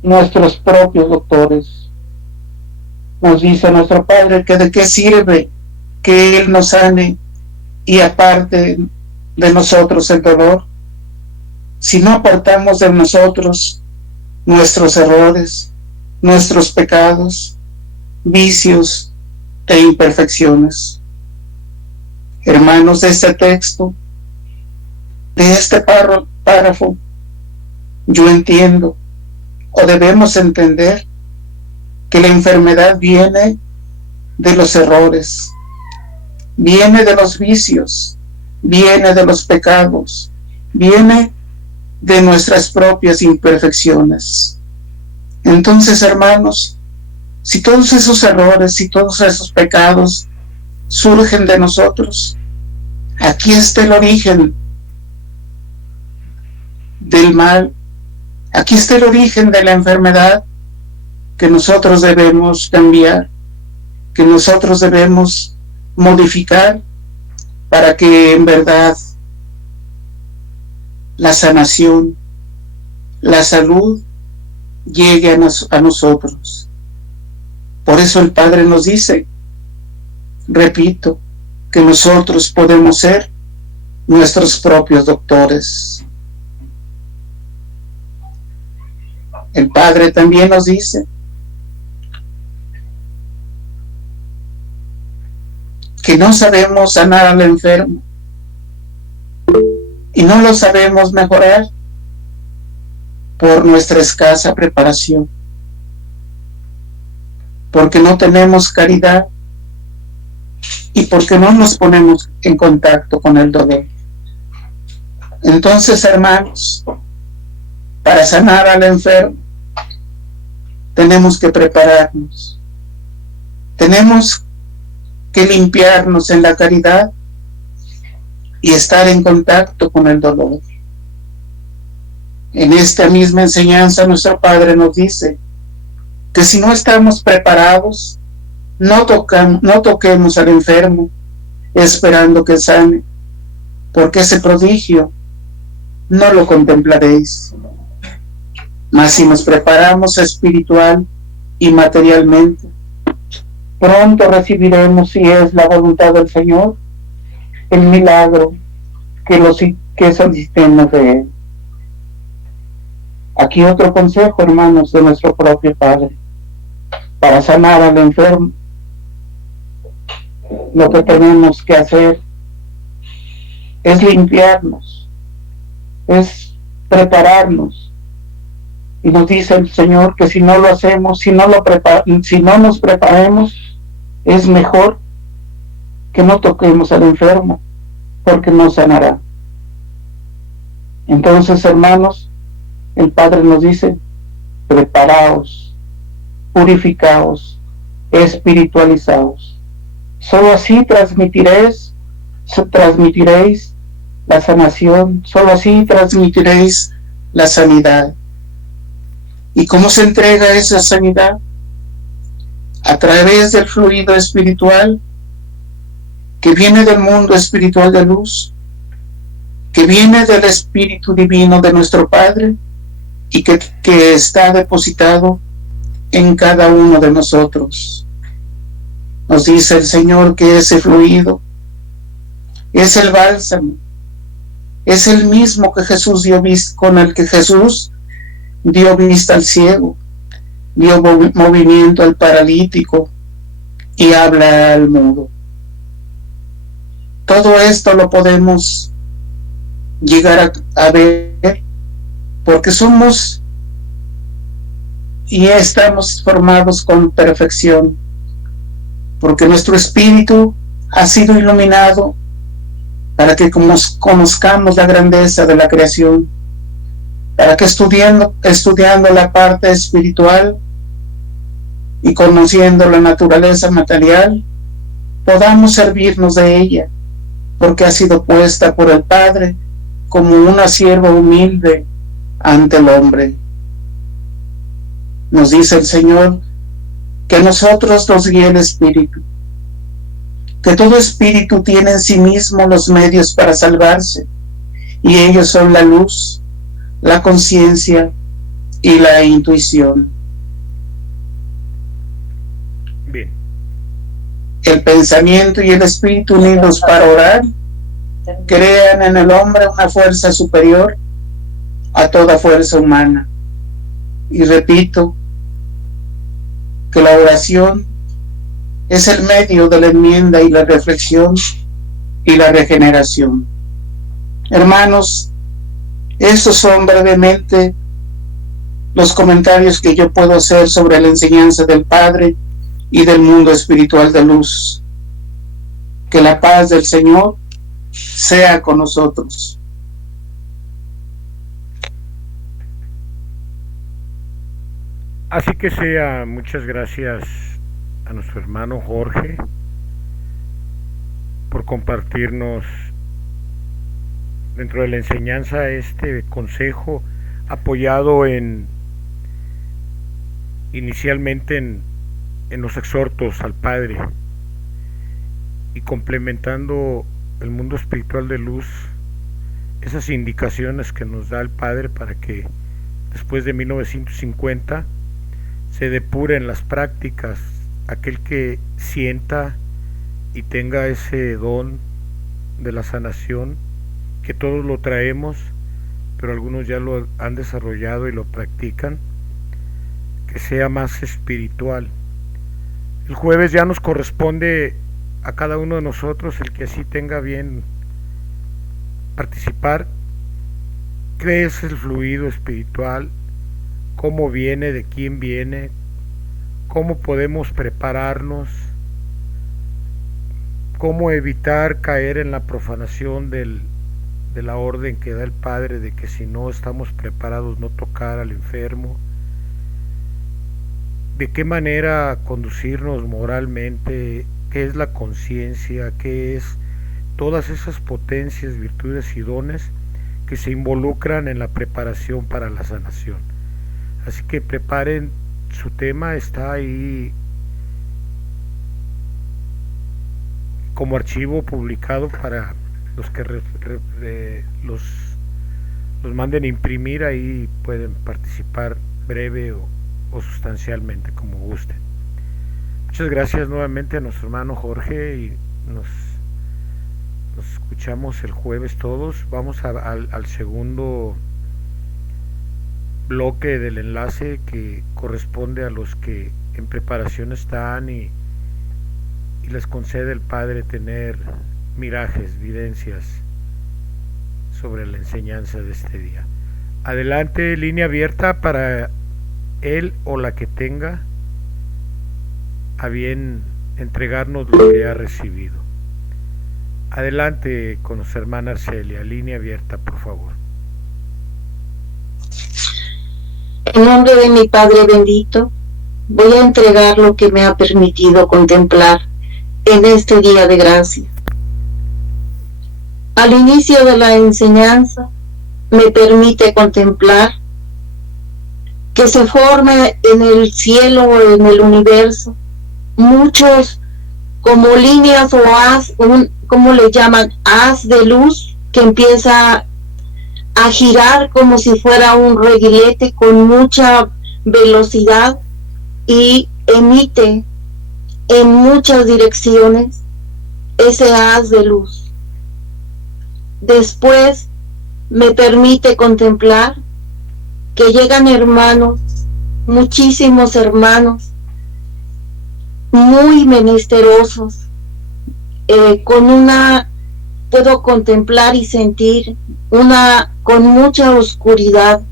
nuestros propios doctores. Nos dice nuestro Padre que de qué sirve que Él nos sane y aparte de nosotros el dolor, si no apartamos de nosotros nuestros errores, nuestros pecados, vicios e imperfecciones. Hermanos, de este texto, de este párrafo, yo entiendo, o debemos entender, que la enfermedad viene de los errores, viene de los vicios, viene de los pecados, viene de nuestras propias imperfecciones. Entonces, hermanos, si todos esos errores, si todos esos pecados surgen de nosotros, aquí está el origen del mal, aquí está el origen de la enfermedad que nosotros debemos cambiar, que nosotros debemos modificar para que en verdad la sanación, la salud llegue a nosotros. Por eso el Padre nos dice, repito, que nosotros podemos ser nuestros propios doctores. El Padre también nos dice que no sabemos sanar al enfermo y no lo sabemos mejorar por nuestra escasa preparación, porque no tenemos caridad y porque no nos ponemos en contacto con el dolor. Entonces, hermanos, para sanar al enfermo tenemos que prepararnos, tenemos que limpiarnos en la caridad y estar en contacto con el dolor. En esta misma enseñanza nuestro Padre nos dice que si no estamos preparados, no toquemos al enfermo esperando que sane, porque ese prodigio no lo contemplaréis. Mas si nos preparamos espiritual y materialmente, pronto recibiremos, si es la voluntad del Señor, el milagro que solicitemos de Él. Aquí otro consejo, hermanos, de nuestro propio Padre. Para sanar al enfermo, lo que tenemos que hacer es limpiarnos, es prepararnos. Y nos dice el Señor que si no lo hacemos, si no nos preparemos, es mejor que no toquemos al enfermo, porque no sanará. Entonces, hermanos, el Padre nos dice, preparaos, purificaos, espiritualizaos. Solo así transmitiréis la sanación, solo así transmitiréis la sanidad. ¿Y cómo se entrega esa sanidad? A través del fluido espiritual que viene del mundo espiritual de luz, que viene del Espíritu Divino de nuestro Padre y que está depositado en cada uno de nosotros. Nos dice el Señor que ese fluido es el bálsamo, es el mismo que Jesús dio vista, con el que Jesús dio vista al ciego, dio movimiento al paralítico y habla al mudo. Todo esto lo podemos llegar a ver porque somos y estamos formados con perfección, porque nuestro espíritu ha sido iluminado para que conozcamos la grandeza de la creación, para que estudiando la parte espiritual y conociendo la naturaleza material, podamos servirnos de ella, porque ha sido puesta por el Padre como una sierva humilde ante el hombre. Nos dice el Señor que a nosotros nos guía el Espíritu, que todo espíritu tiene en sí mismo los medios para salvarse, y ellos son la luz, la conciencia y la intuición. Bien. El pensamiento y el espíritu unidos para orar crean en el hombre una fuerza superior a toda fuerza humana. Y repito que la oración es el medio de la enmienda y la reflexión y la regeneración. Hermanos, estos son brevemente los comentarios que yo puedo hacer sobre la enseñanza del Padre y del mundo espiritual de luz. Que la paz del Señor sea con nosotros. Así que sea, muchas gracias a nuestro hermano Jorge por compartirnos dentro de la enseñanza este consejo apoyado inicialmente en los exhortos al Padre y complementando el mundo espiritual de luz, esas indicaciones que nos da el Padre para que después de 1950 se depuren las prácticas, aquel que sienta y tenga ese don de la sanación, que todos lo traemos, pero algunos ya lo han desarrollado y lo practican, que sea más espiritual. El jueves ya nos corresponde a cada uno de nosotros, el que así tenga bien participar, qué es el fluido espiritual, cómo viene, de quién viene, cómo podemos prepararnos, cómo evitar caer en la profanación de la orden que da el Padre de que si no estamos preparados no tocar al enfermo, de qué manera conducirnos moralmente, qué es la conciencia, qué es todas esas potencias, virtudes y dones que se involucran en la preparación para la sanación. Así que preparen su tema, está ahí como archivo publicado para los que los manden a imprimir, ahí pueden participar breve o sustancialmente, como gusten. Muchas gracias nuevamente a nuestro hermano Jorge y nos escuchamos el jueves todos. Vamos al segundo bloque del enlace que corresponde a los que en preparación están y les concede el Padre tener mirajes, videncias sobre la enseñanza de este día. Adelante, línea abierta para él o la que tenga a bien entregarnos lo que ha recibido. Adelante con nuestra hermana Arcelia, línea abierta, por favor. En nombre de mi Padre bendito, voy a entregar lo que me ha permitido contemplar en este día de gracia. Al inicio de la enseñanza, me permite contemplar que se forma en el cielo o en el universo muchos como líneas o haz, como le llaman, haz de luz que empieza a girar como si fuera un reguilete con mucha velocidad y emite en muchas direcciones ese haz de luz. Después me permite contemplar que llegan hermanos, muchísimos hermanos, muy menesterosos, puedo contemplar y sentir con mucha oscuridad,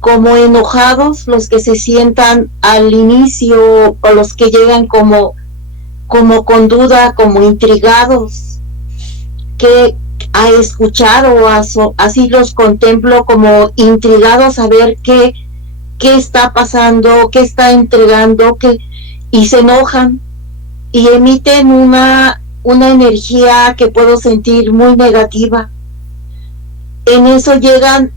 como enojados los que se sientan al inicio o los que llegan como con duda, como intrigados, que a escuchar así los contemplo como intrigados a ver qué está pasando, qué está entregando, y se enojan y emiten una energía que puedo sentir muy negativa. En eso llegan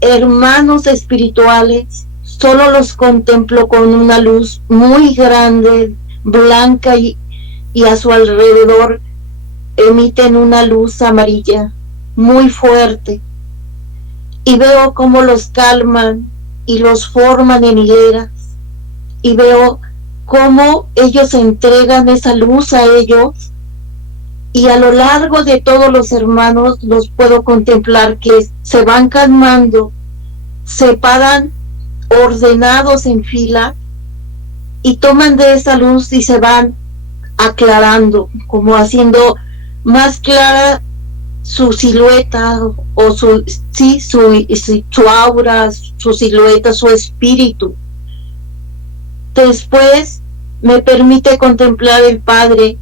hermanos espirituales, solo los contemplo con una luz muy grande, blanca, y a su alrededor emiten una luz amarilla muy fuerte, y veo cómo los calman y los forman en hileras, y veo cómo ellos entregan esa luz a ellos, y a lo largo de todos los hermanos los puedo contemplar que se van calmando, se paran ordenados en fila y toman de esa luz y se van aclarando, como haciendo más clara su silueta o su aura, su silueta, su espíritu. Después me permite contemplar el Padre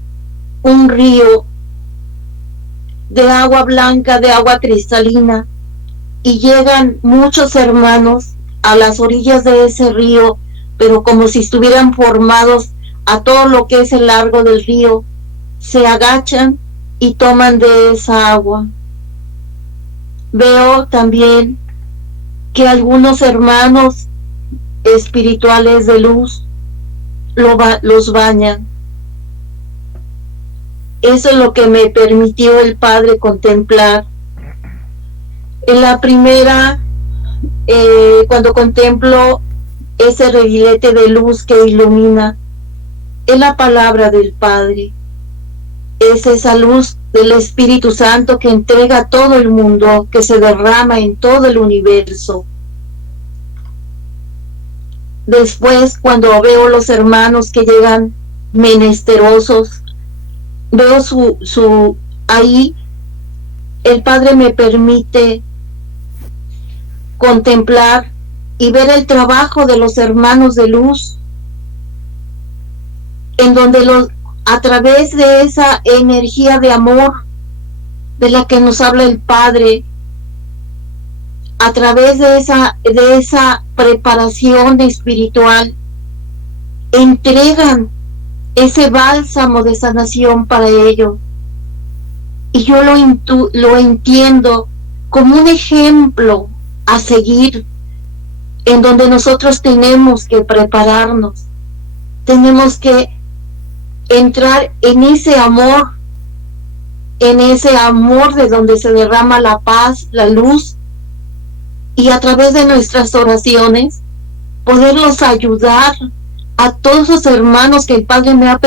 un río de agua blanca, de agua cristalina, y llegan muchos hermanos a las orillas de ese río, pero como si estuvieran formados a todo lo que es el largo del río, se agachan y toman de esa agua. Veo también que algunos hermanos espirituales de luz los bañan. Eso es lo que me permitió el Padre contemplar. En la primera, cuando contemplo ese reguilete de luz que ilumina, es la palabra del Padre. Es esa luz del Espíritu Santo que entrega a todo el mundo, que se derrama en todo el universo. Después, cuando veo los hermanos que llegan menesterosos, veo ahí el Padre me permite contemplar y ver el trabajo de los hermanos de luz, en donde a través de esa energía de amor de la que nos habla el Padre, a través de esa preparación espiritual, entregan ese bálsamo de sanación para ellos. Y yo lo entiendo como un ejemplo a seguir, en donde nosotros tenemos que prepararnos, tenemos que entrar en ese amor de donde se derrama la paz, la luz, y a través de nuestras oraciones poderlos ayudar a todos los hermanos que el Padre me ha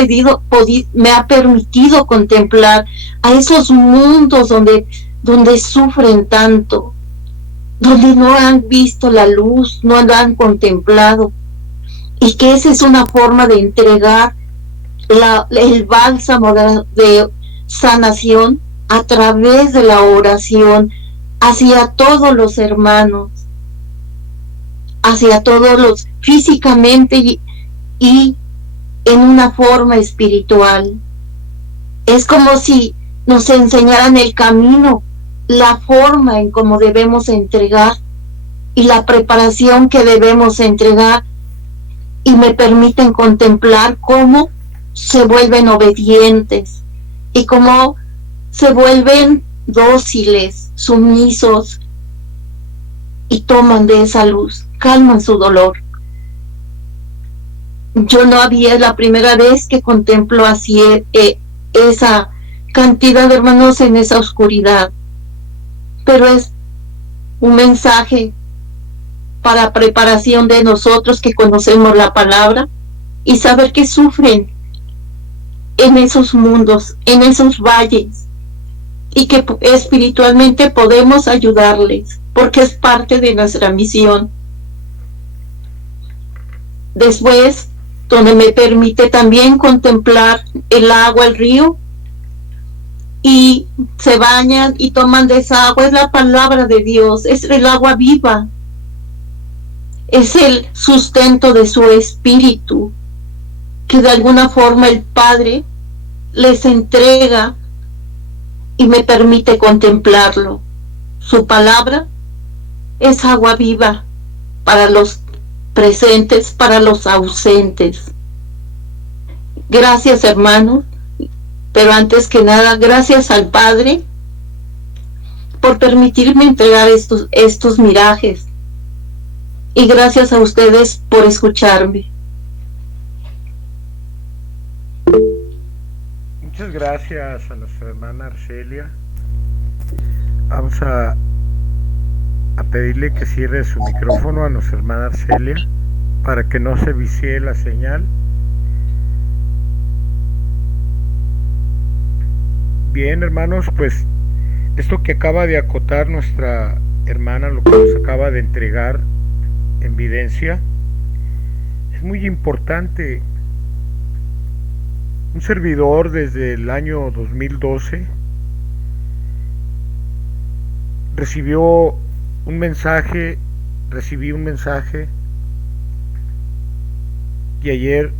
permitido contemplar, a esos mundos donde sufren tanto, donde no han visto la luz, no la han contemplado, y que esa es una forma de entregar el bálsamo de sanación a través de la oración hacia todos los hermanos, hacia todos los físicamente y en una forma espiritual. Es como si nos enseñaran el camino, la forma en cómo debemos entregar y la preparación que debemos entregar, y me permiten contemplar cómo se vuelven obedientes y cómo se vuelven dóciles, sumisos, y toman de esa luz, calman su dolor. Yo no había, la primera vez que contemplo así esa cantidad de hermanos en esa oscuridad, pero es un mensaje para preparación de nosotros que conocemos la palabra y saber que sufren en esos mundos, en esos valles, y que espiritualmente podemos ayudarles, porque es parte de nuestra misión. Después, donde me permite también contemplar el agua, el río, y se bañan y toman de esa agua, es la palabra de Dios, es el agua viva, es el sustento de su espíritu, que de alguna forma el Padre les entrega y me permite contemplarlo. Su palabra es agua viva para los presentes, para los ausentes. Gracias, hermanos, pero antes que nada, gracias al Padre por permitirme entregar estos mirajes, y gracias a ustedes por escucharme. Muchas gracias a nuestra hermana Arcelia. Vamos a pedirle que cierre su micrófono a nuestra hermana Arcelia para que no se vicie la señal. Bien, hermanos, pues esto que acaba de acotar nuestra hermana, lo que nos acaba de entregar en videncia, es muy importante. Un servidor desde el año 2012 recibí un mensaje y ayer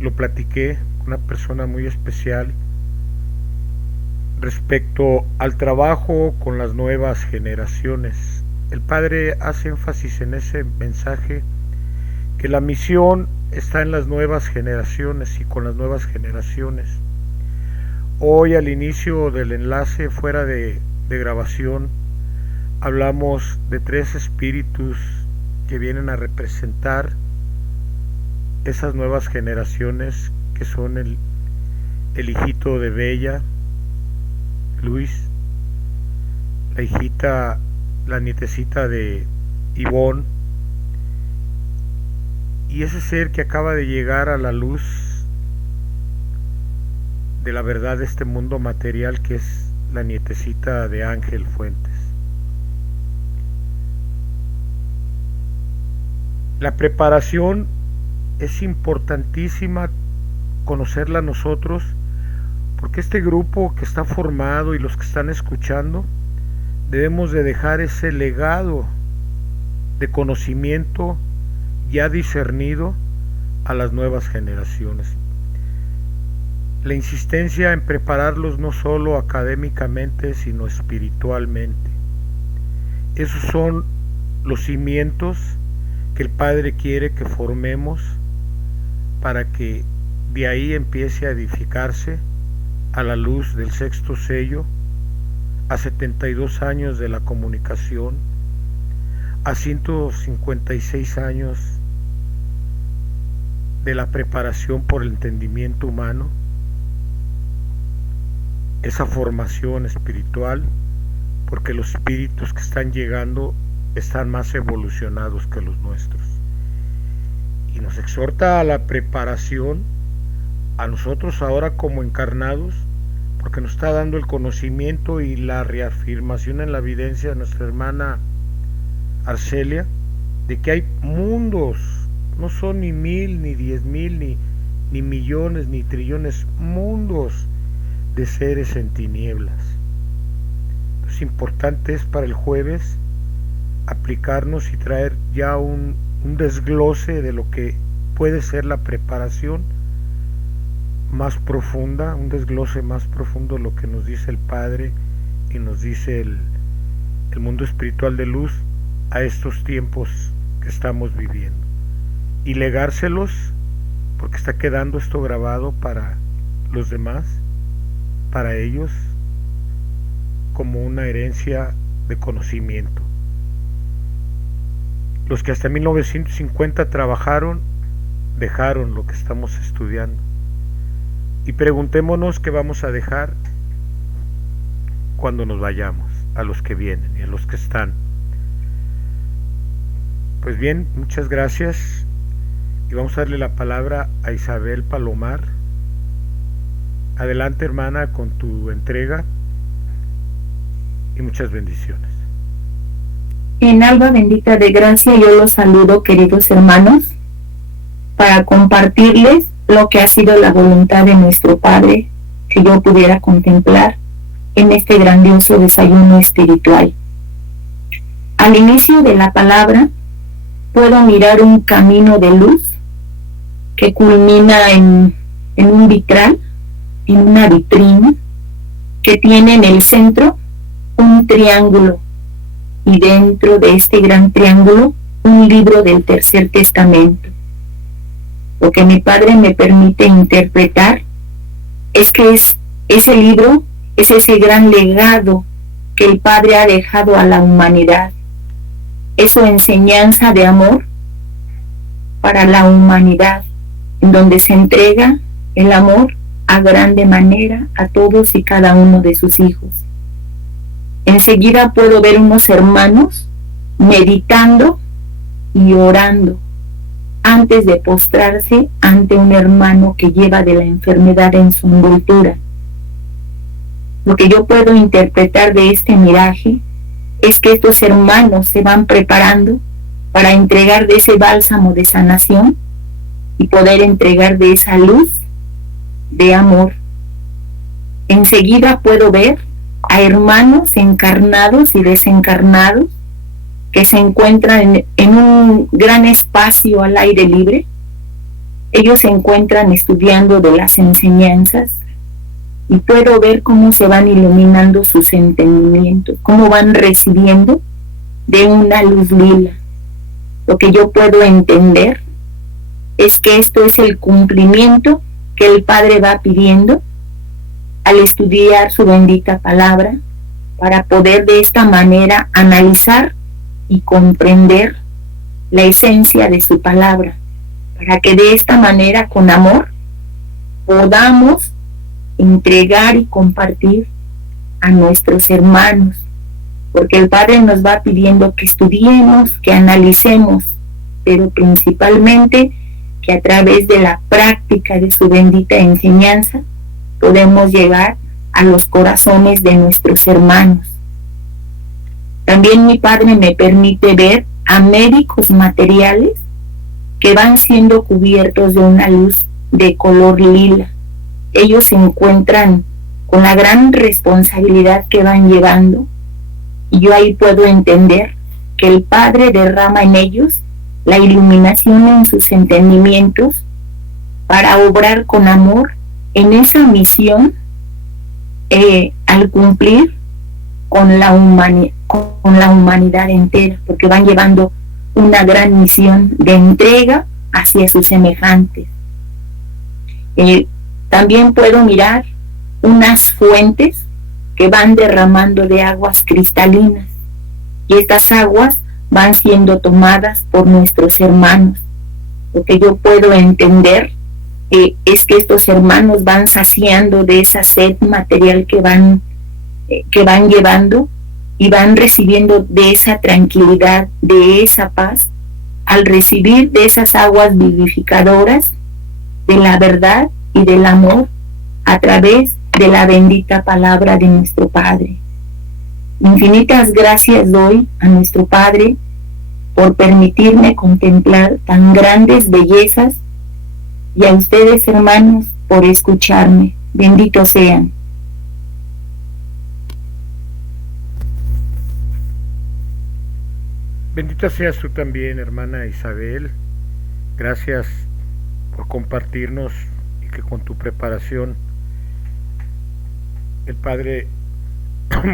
lo platiqué con una persona muy especial respecto al trabajo con las nuevas generaciones. El Padre hace énfasis en ese mensaje que la misión está en las nuevas generaciones y con las nuevas generaciones. Hoy, al inicio del enlace fuera de grabación, hablamos de 3 espíritus que vienen a representar esas nuevas generaciones, que son el hijito de Bella, Luis, la nietecita de Ivonne, y ese ser que acaba de llegar a la luz de la verdad de este mundo material, que es la nietecita de Ángel Fuentes. La preparación es importantísima conocerla nosotros, porque este grupo que está formado y los que están escuchando debemos de dejar ese legado de conocimiento ya discernido a las nuevas generaciones. La insistencia en prepararlos no solo académicamente, sino espiritualmente. Esos son los cimientos que el Padre quiere que formemos para que de ahí empiece a edificarse a la luz del 6º sello, a 72 años de la comunicación, a 156 años de la preparación por el entendimiento humano, esa formación espiritual, porque los espíritus que están llegando están más evolucionados que los nuestros. Y nos exhorta a la preparación a nosotros ahora como encarnados, porque nos está dando el conocimiento y la reafirmación en la evidencia de nuestra hermana Arcelia, de que hay mundos, no son ni 1000, ni 10,000, ni millones, ni trillones, mundos de seres en tinieblas. Entonces, importante es para el jueves aplicarnos y traer ya un desglose de lo que puede ser la preparación más profunda, un desglose más profundo de lo que nos dice el Padre y nos dice el mundo espiritual de luz a estos tiempos que estamos viviendo, y legárselos, porque está quedando esto grabado para los demás, para ellos, como una herencia de conocimiento. Los que hasta 1950 trabajaron, dejaron lo que estamos estudiando, y preguntémonos qué vamos a dejar cuando nos vayamos, a los que vienen y a los que están. Pues bien, muchas gracias y vamos a darle la palabra a Isabel Palomar. Adelante, hermana, con tu entrega y muchas bendiciones. En alba bendita de gracia yo los saludo, queridos hermanos, para compartirles lo que ha sido la voluntad de nuestro Padre que yo pudiera contemplar en este grandioso desayuno espiritual. Al inicio de la palabra puedo mirar un camino de luz que culmina en un vitral, en una vitrina, que tiene en el centro un triángulo, y dentro de este gran triángulo un libro del Tercer Testamento. Lo que mi Padre me permite interpretar es que ese libro es ese gran legado que el Padre ha dejado a la humanidad. Es su enseñanza de amor para la humanidad, en donde se entrega el amor a grande manera a todos y cada uno de sus hijos. Enseguida puedo ver unos hermanos meditando y orando antes de postrarse ante un hermano que lleva de la enfermedad en su envoltura. Lo que yo puedo interpretar de este miraje es que estos hermanos se van preparando para entregar de ese bálsamo de sanación y poder entregar de esa luz de amor. Enseguida puedo ver a hermanos encarnados y desencarnados que se encuentran en un gran espacio al aire libre. Ellos se encuentran estudiando de las enseñanzas y puedo ver cómo se van iluminando sus entendimientos, cómo van recibiendo de una luz lila. Lo que yo puedo entender es que esto es el cumplimiento que el Padre va pidiendo al estudiar su bendita palabra, para poder de esta manera analizar y comprender la esencia de su palabra, para que de esta manera, con amor, podamos entregar y compartir a nuestros hermanos, porque el Padre nos va pidiendo que estudiemos, que analicemos, pero principalmente que a través de la práctica de su bendita enseñanza podemos llegar a los corazones de nuestros hermanos. También mi Padre me permite ver a médicos materiales que van siendo cubiertos de una luz de color lila. Ellos se encuentran con la gran responsabilidad que van llevando, y yo ahí puedo entender que el Padre derrama en ellos la iluminación en sus entendimientos para obrar con amor en esa misión, al cumplir con la humanidad entera, porque van llevando una gran misión de entrega hacia sus semejantes. También puedo mirar unas fuentes que van derramando de aguas cristalinas, y estas aguas van siendo tomadas por nuestros hermanos. Lo que yo puedo entender es que estos hermanos van saciando de esa sed material que van llevando, y van recibiendo de esa tranquilidad, de esa paz, al recibir de esas aguas vivificadoras de la verdad y del amor a través de la bendita palabra de nuestro Padre. Infinitas gracias doy a nuestro Padre por permitirme contemplar tan grandes bellezas, y a ustedes, hermanos, por escucharme. Benditos sean. Bendita seas tú también, hermana Isabel. Gracias por compartirnos, y que con tu preparación el Padre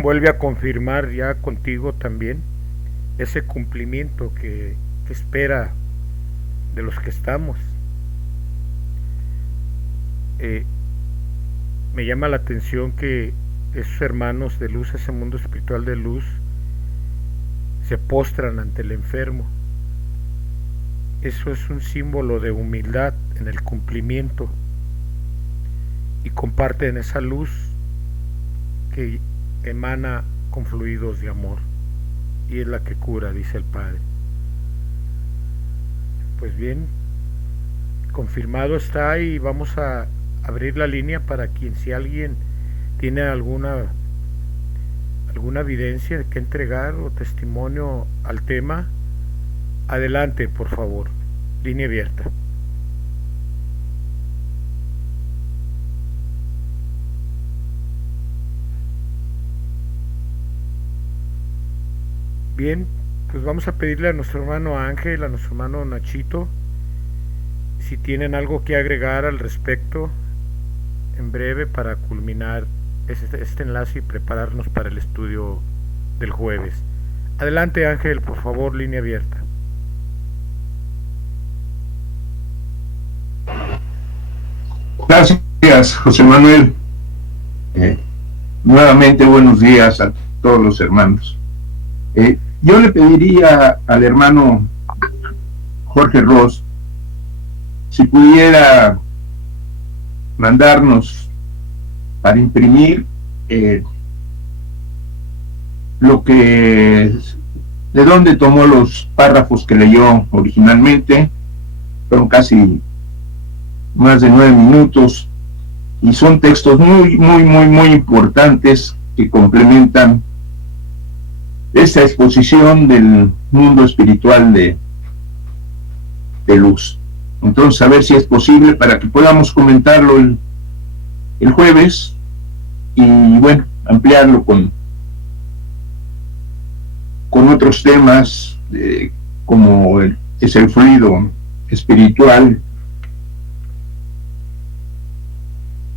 vuelve a confirmar ya contigo también ese cumplimiento que espera de los que estamos. Me llama la atención que esos hermanos de luz, ese mundo espiritual de luz, se postran ante el enfermo. Eso es un símbolo de humildad en el cumplimiento, y comparten esa luz que emana con fluidos de amor, y es la que cura, dice el Padre. Pues bien, confirmado está y vamos a abrir la línea para quien, si alguien tiene alguna evidencia que entregar o testimonio al tema, adelante, por favor. Línea abierta. Bien, pues vamos a pedirle a nuestro hermano Ángel, a nuestro hermano Nachito, si tienen algo que agregar al respecto en breve para culminar este enlace y prepararnos para el estudio del jueves. Adelante, Ángel, por favor, línea abierta. Gracias, José Manuel. Nuevamente buenos días a todos los hermanos. Yo le pediría al hermano Jorge Ros si pudiera mandarnos para imprimir de dónde tomó los párrafos que leyó originalmente. Fueron casi más de 9 minutos y son textos muy importantes que complementan esta exposición del mundo espiritual de luz. Entonces, a ver si es posible para que podamos comentarlo el jueves y, bueno, ampliarlo con otros temas como es el fluido espiritual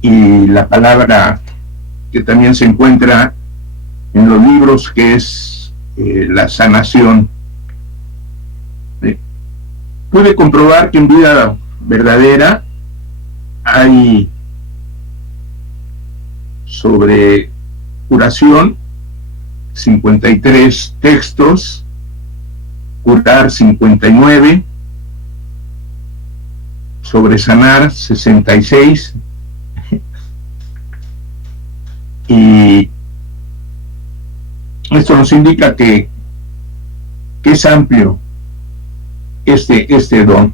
y la palabra que también se encuentra en los libros, que es la sanación. Pude comprobar que en Vida Verdadera hay sobre curación 53 textos, curar 59, sobre sanar 66, y esto nos indica que es amplio este don.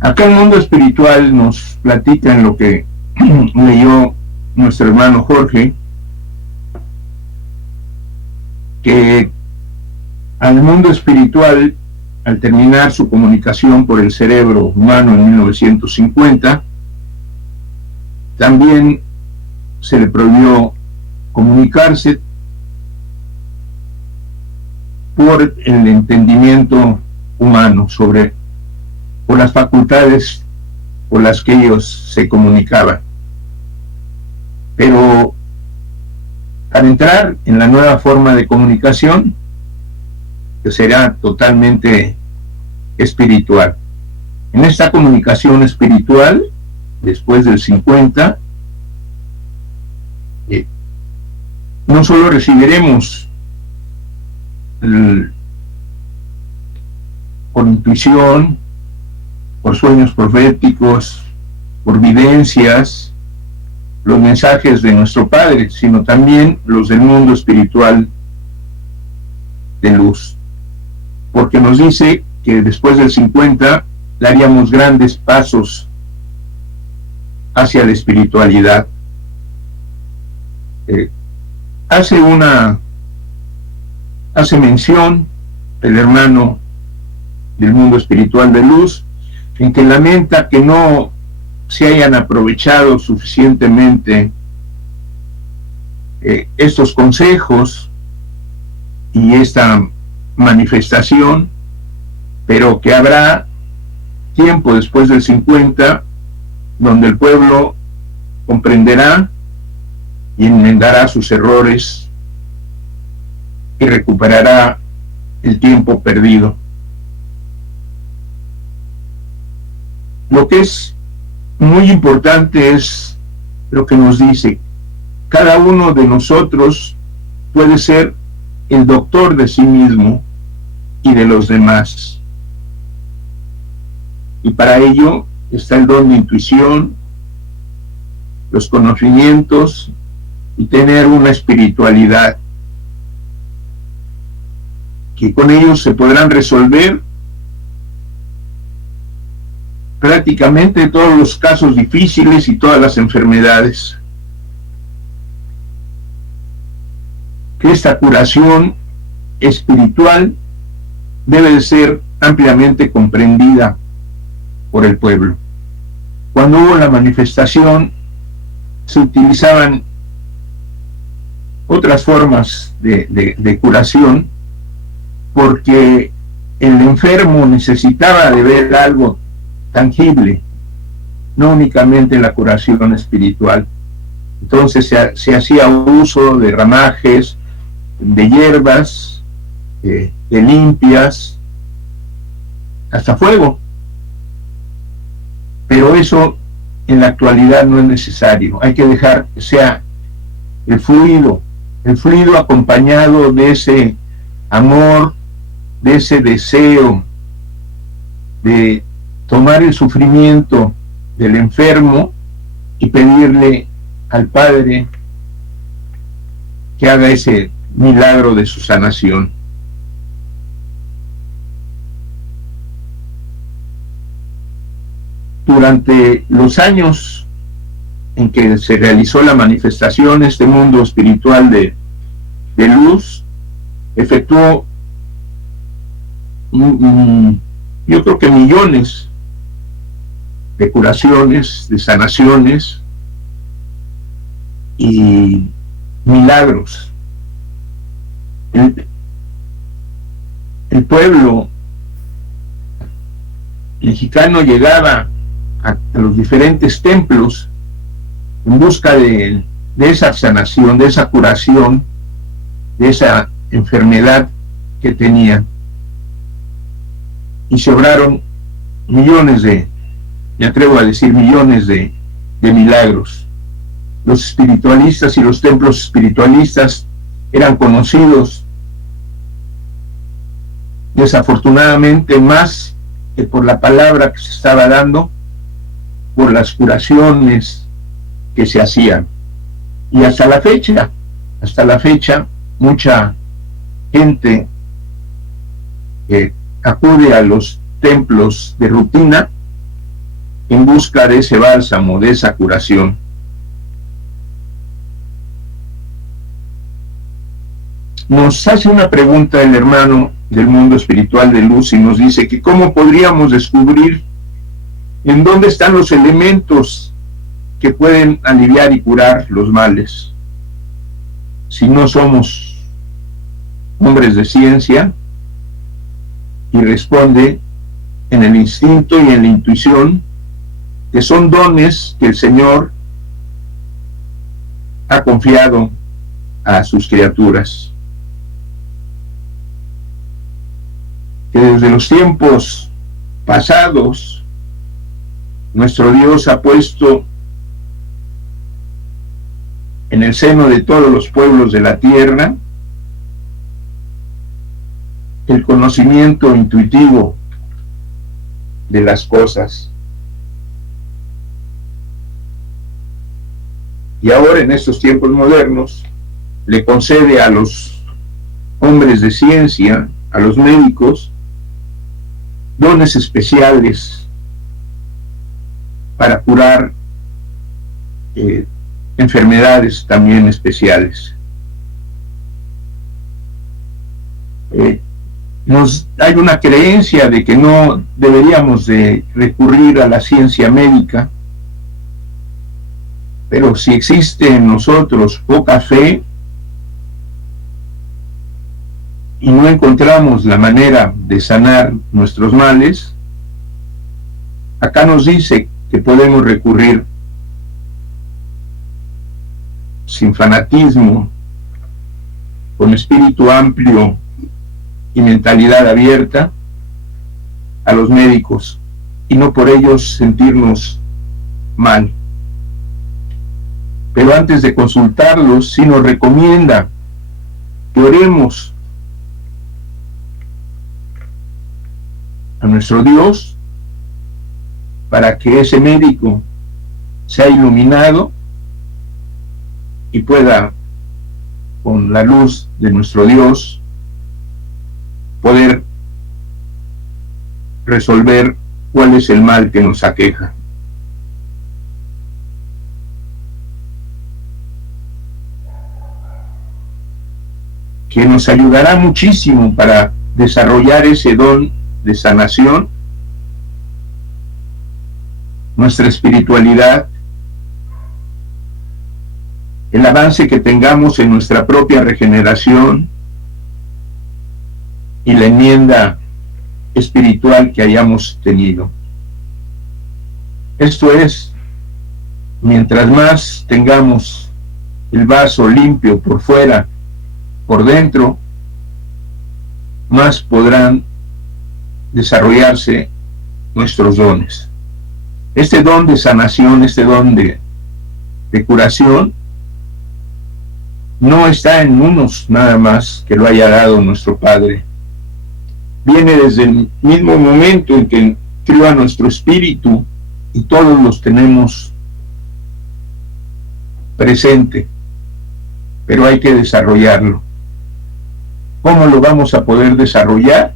Acá el mundo espiritual nos platica en lo que leyó nuestro hermano Jorge, que al mundo espiritual, al terminar su comunicación por el cerebro humano en 1950, también se le prohibió comunicarse por el entendimiento humano por las facultades por las que ellos se comunicaban. Pero al entrar en la nueva forma de comunicación, que será totalmente espiritual, en esta comunicación espiritual, después del 50, no solo recibiremos por intuición, por sueños proféticos, por videncias, los mensajes de nuestro Padre, sino también los del mundo espiritual de luz, porque nos dice que después del 50 daríamos grandes pasos hacia la espiritualidad. Hace mención el hermano del mundo espiritual de luz, en que lamenta que no se hayan aprovechado suficientemente estos consejos y esta manifestación, pero que habrá tiempo después del 50 donde el pueblo comprenderá y enmendará sus errores y recuperará el tiempo perdido. Lo que es muy importante es lo que nos dice: cada uno de nosotros puede ser el doctor de sí mismo y de los demás, y para ello está el don de intuición, los conocimientos y tener una espiritualidad, que con ellos se podrán resolver prácticamente todos los casos difíciles y todas las enfermedades. Que esta curación espiritual debe de ser ampliamente comprendida por el pueblo. Cuando hubo la manifestación, se utilizaban otras formas de curación, porque el enfermo necesitaba de ver algo tangible, no únicamente la curación espiritual. Entonces se hacía uso de ramajes, de hierbas, de limpias, hasta fuego. Pero eso en la actualidad no es necesario. Hay que dejar que sea el fluido acompañado de ese amor, de ese deseo de tomar el sufrimiento del enfermo y pedirle al Padre que haga ese milagro de su sanación. Durante los años en que se realizó la manifestación, este mundo espiritual de luz efectuó yo creo que millones de curaciones, de sanaciones y milagros. El pueblo mexicano llegaba a los diferentes templos en busca de esa sanación, de esa curación, de esa enfermedad que tenían. Y se obraron millones me atrevo a decir millones de milagros. Los espiritualistas y los templos espiritualistas eran conocidos, desafortunadamente, más que por la palabra que se estaba dando, por las curaciones que se hacían. Y hasta la fecha, mucha gente acude a los templos de rutina en busca de ese bálsamo, de esa curación. Nos hace una pregunta el hermano del mundo espiritual de luz y nos dice que cómo podríamos descubrir en dónde están los elementos que pueden aliviar y curar los males. Si no somos hombres de ciencia, y responde en el instinto y en la intuición, que son dones que el Señor ha confiado a sus criaturas. Que desde los tiempos pasados, nuestro Dios ha puesto en el seno de todos los pueblos de la tierra el conocimiento intuitivo de las cosas. Y ahora, en estos tiempos modernos, le concede a los hombres de ciencia, a los médicos, dones especiales para curar enfermedades también especiales. Hay una creencia de que no deberíamos de recurrir a la ciencia médica, pero si existe en nosotros poca fe y no encontramos la manera de sanar nuestros males, acá nos dice que podemos recurrir sin fanatismo, con espíritu amplio y mentalidad abierta a los médicos y no por ellos sentirnos mal. Pero antes de consultarlos, sí nos recomienda que oremos a nuestro Dios para que ese médico sea iluminado y pueda, con la luz de nuestro Dios, poder resolver cuál es el mal que nos aqueja. Que nos ayudará muchísimo para desarrollar ese don de sanación, nuestra espiritualidad, el avance que tengamos en nuestra propia regeneración y la enmienda espiritual que hayamos tenido. Esto es, mientras más tengamos el vaso limpio por fuera, por dentro, más podrán desarrollarse nuestros dones. Este don de sanación, este don de curación, no está en unos nada más que lo haya dado nuestro Padre. Viene desde el mismo momento en que crió a nuestro espíritu y todos los tenemos presente, pero hay que desarrollarlo. ¿Cómo lo vamos a poder desarrollar?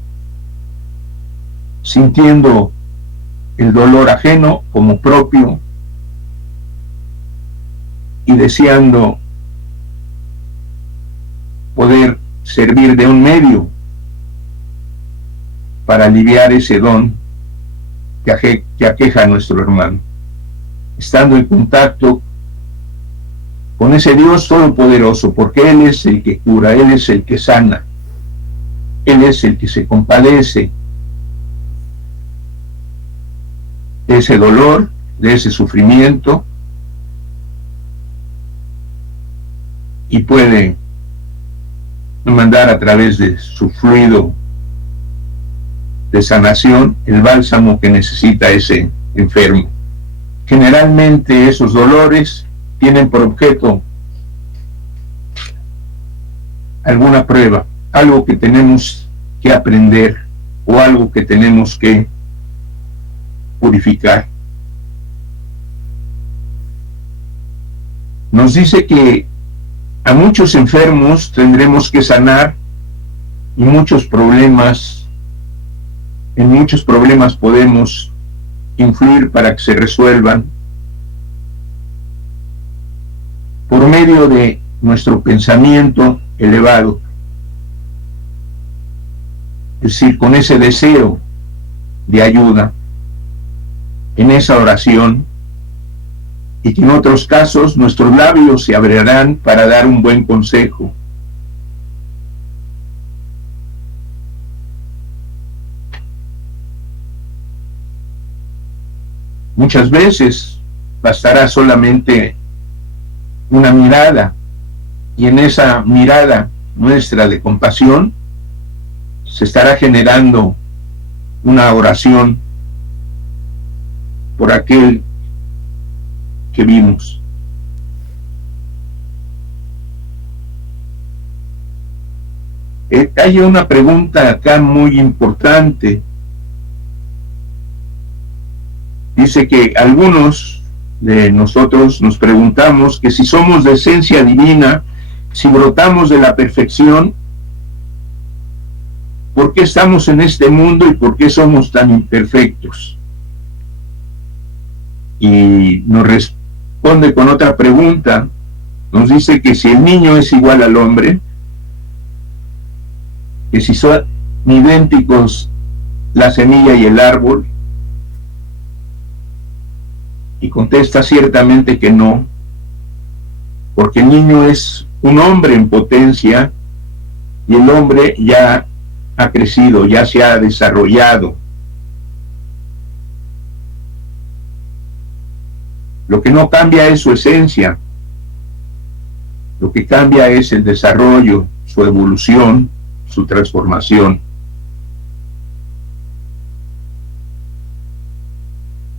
Sintiendo el dolor ajeno como propio y deseando poder servir de un medio para aliviar ese don que aqueja a nuestro hermano, estando en contacto con ese Dios todopoderoso, porque Él es el que cura, Él es el que sana, Él es el que se compadece de ese dolor, de ese sufrimiento, y puede mandar a través de su fluido de sanación el bálsamo que necesita ese enfermo. Generalmente esos dolores tienen por objeto alguna prueba, algo que tenemos que aprender o algo que tenemos que purificar. Nos dice que a muchos enfermos tendremos que sanar y en muchos problemas podemos influir para que se resuelvan por medio de nuestro pensamiento elevado, es decir, con ese deseo de ayuda, en esa oración, y que en otros casos nuestros labios se abrirán para dar un buen consejo. Muchas veces bastará solamente una mirada, y en esa mirada nuestra de compasión se estará generando una oración por aquel que vimos. Hay una pregunta acá muy importante. Dice que algunos de nosotros nos preguntamos que si somos de esencia divina, si brotamos de la perfección, ¿por qué estamos en este mundo y por qué somos tan imperfectos? Y nos responde con otra pregunta. Nos dice que si el niño es igual al hombre, que si son idénticos la semilla y el árbol, y contesta ciertamente que no, porque el niño es un hombre en potencia y el hombre ya ha crecido, ya se ha desarrollado. Lo que no cambia es su esencia, lo que cambia es el desarrollo, su evolución, su transformación.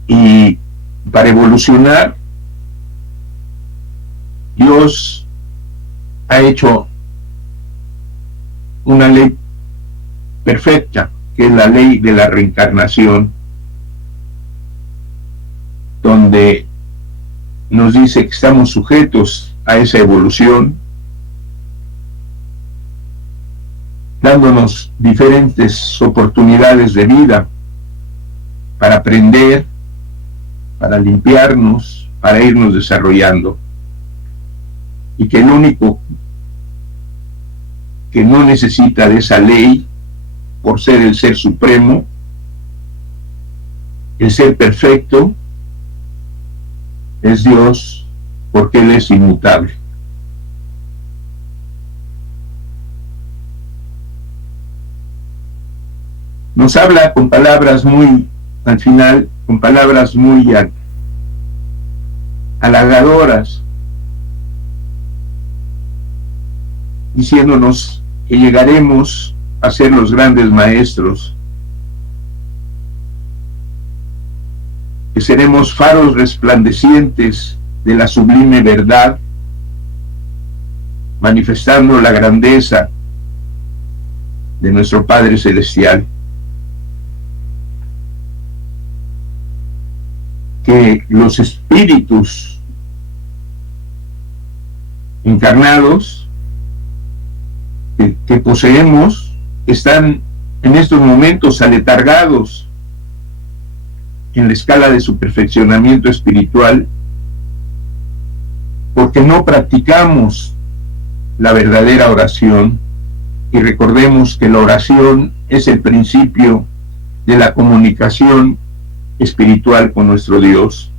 Y para evolucionar, Dios ha hecho una ley perfecta, que es la ley de la reencarnación, donde nos dice que estamos sujetos a esa evolución, dándonos diferentes oportunidades de vida para aprender, para limpiarnos, para irnos desarrollando. Y que el único que no necesita de esa ley, por ser el ser supremo, el ser perfecto, es Dios, porque Él es inmutable. Nos habla con palabras muy, al final, con palabras muy halagadoras, diciéndonos que llegaremos a ser los grandes maestros, que seremos faros resplandecientes de la sublime verdad, manifestando la grandeza de nuestro Padre Celestial. Que los espíritus encarnados que poseemos están en estos momentos aletargados en la escala de su perfeccionamiento espiritual, porque no practicamos la verdadera oración. Y recordemos que la oración es el principio de la comunicación espiritual con nuestro Dios,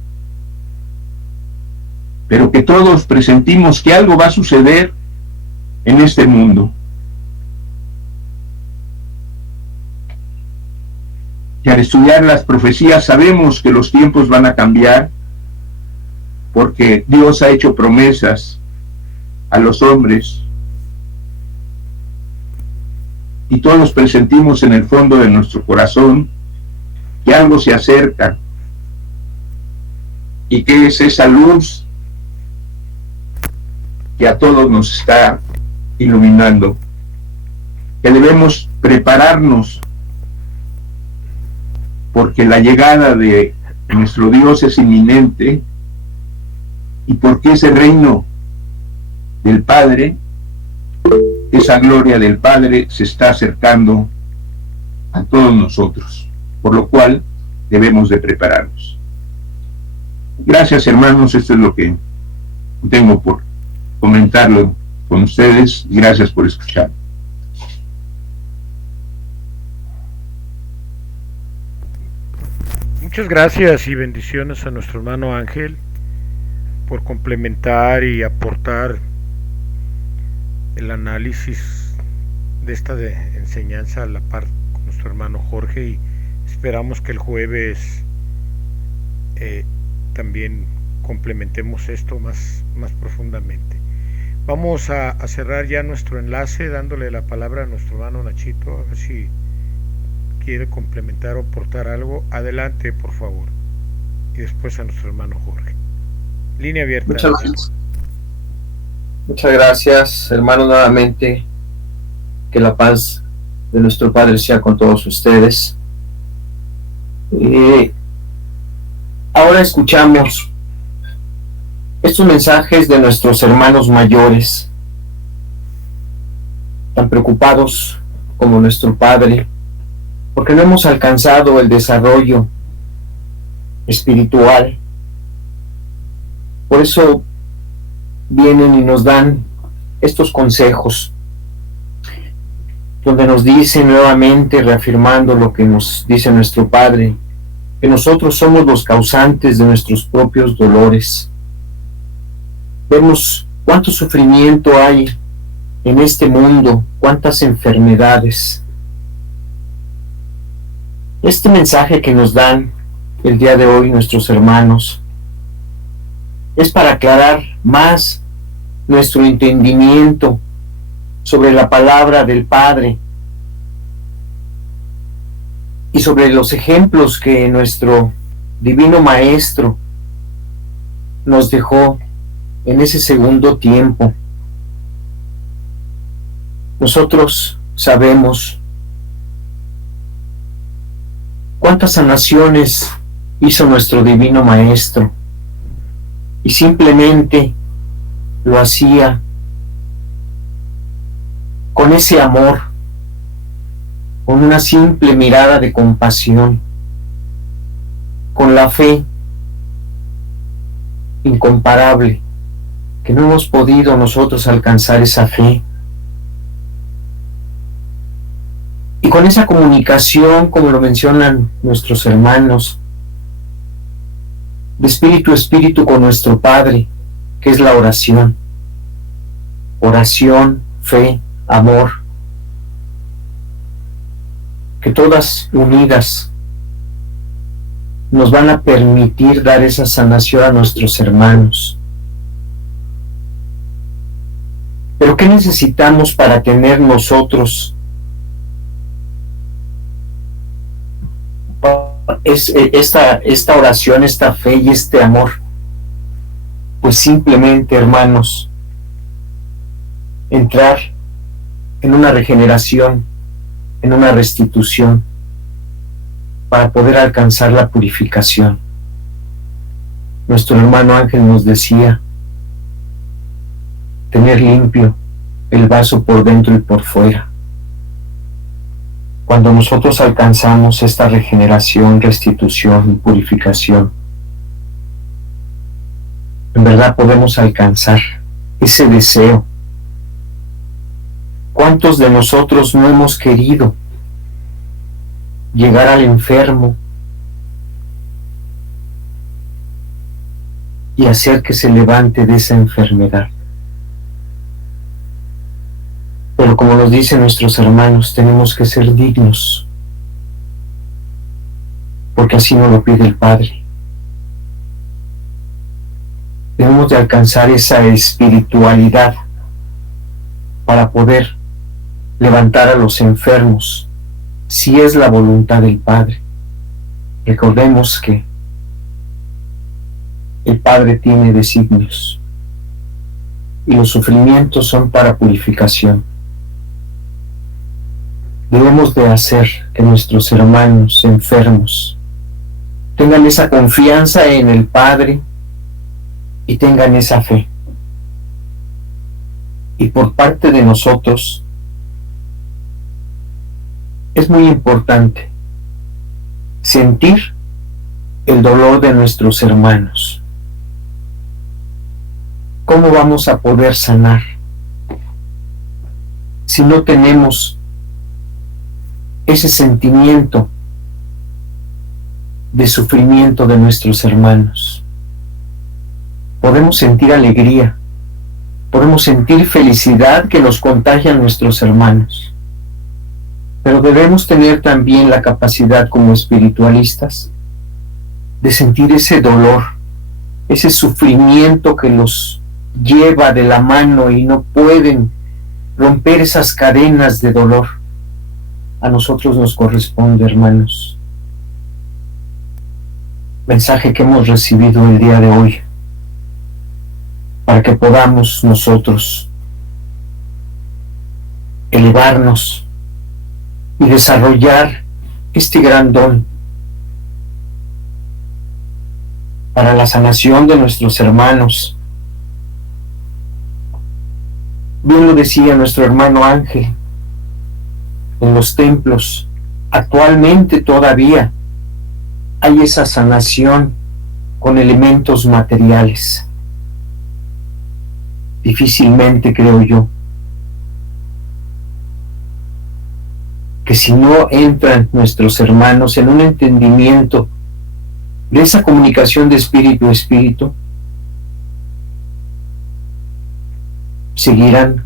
pero que todos presentimos que algo va a suceder en este mundo, que al estudiar las profecías sabemos que los tiempos van a cambiar, porque Dios ha hecho promesas a los hombres y todos presentimos en el fondo de nuestro corazón que algo se acerca y que es esa luz que a todos nos está iluminando, que debemos prepararnos porque la llegada de nuestro Dios es inminente y porque ese reino del Padre, esa gloria del Padre se está acercando a todos nosotros, por lo cual debemos de prepararnos. Gracias, hermanos, esto es lo que tengo por comentarlo con ustedes. Gracias por escuchar. Muchas gracias y bendiciones a nuestro hermano Ángel por complementar y aportar el análisis de esta enseñanza a la par con nuestro hermano Jorge, y esperamos que el jueves también complementemos esto más profundamente. Vamos a cerrar ya nuestro enlace dándole la palabra a nuestro hermano Nachito, a ver si quiere complementar o aportar algo. Adelante, por favor. Y después a nuestro hermano Jorge. Línea abierta. Muchas gracias, hermanos, nuevamente. Que la paz de nuestro Padre sea con todos ustedes. Ahora escuchamos estos mensajes de nuestros hermanos mayores, tan preocupados como nuestro Padre, porque no hemos alcanzado el desarrollo espiritual. Por eso vienen y nos dan estos consejos, donde nos dicen nuevamente, reafirmando lo que nos dice nuestro Padre, que nosotros somos los causantes de nuestros propios dolores. Vemos cuánto sufrimiento hay en este mundo, cuántas enfermedades. Este mensaje que nos dan el día de hoy nuestros hermanos es para aclarar más nuestro entendimiento sobre la palabra del Padre y sobre los ejemplos que nuestro Divino Maestro nos dejó en ese segundo tiempo. Nosotros sabemos cuántas sanaciones hizo nuestro Divino Maestro, y simplemente lo hacía con ese amor, con una simple mirada de compasión, con la fe incomparable, que no hemos podido nosotros alcanzar esa fe. Y con esa comunicación, como lo mencionan nuestros hermanos, de espíritu a espíritu con nuestro Padre, que es la oración. Oración, fe, amor, que todas unidas nos van a permitir dar esa sanación a nuestros hermanos. Pero ¿qué necesitamos para tener nosotros esta oración, esta fe y este amor? Pues simplemente, hermanos, entrar en una regeneración, en una restitución, para poder alcanzar la purificación. Nuestro hermano Ángel nos decía, tener limpio el vaso por dentro y por fuera. Cuando nosotros alcanzamos esta regeneración, restitución y purificación, en verdad podemos alcanzar ese deseo. ¿Cuántos de nosotros no hemos querido llegar al enfermo y hacer que se levante de esa enfermedad? Pero como nos dicen nuestros hermanos, tenemos que ser dignos, porque así nos lo pide el Padre. Debemos de alcanzar esa espiritualidad para poder levantar a los enfermos, si es la voluntad del Padre. Recordemos que el Padre tiene designios y los sufrimientos son para purificación. Debemos de hacer que nuestros hermanos enfermos tengan esa confianza en el Padre y tengan esa fe. Y por parte de nosotros es muy importante sentir el dolor de nuestros hermanos. ¿Cómo vamos a poder sanar si no tenemos ese sentimiento de sufrimiento de nuestros hermanos? Podemos sentir alegría, podemos sentir felicidad que nos contagian nuestros hermanos, pero debemos tener también la capacidad como espiritualistas de sentir ese dolor, ese sufrimiento que los lleva de la mano y no pueden romper esas cadenas de dolor. A nosotros nos corresponde, hermanos. Mensaje que hemos recibido el día de hoy, para que podamos nosotros elevarnos y desarrollar este gran don para la sanación de nuestros hermanos. Bien lo decía nuestro hermano Ángel, en los templos actualmente todavía hay esa sanación con elementos materiales. Difícilmente, creo yo, que si no entran nuestros hermanos en un entendimiento de esa comunicación de espíritu a espíritu, seguirán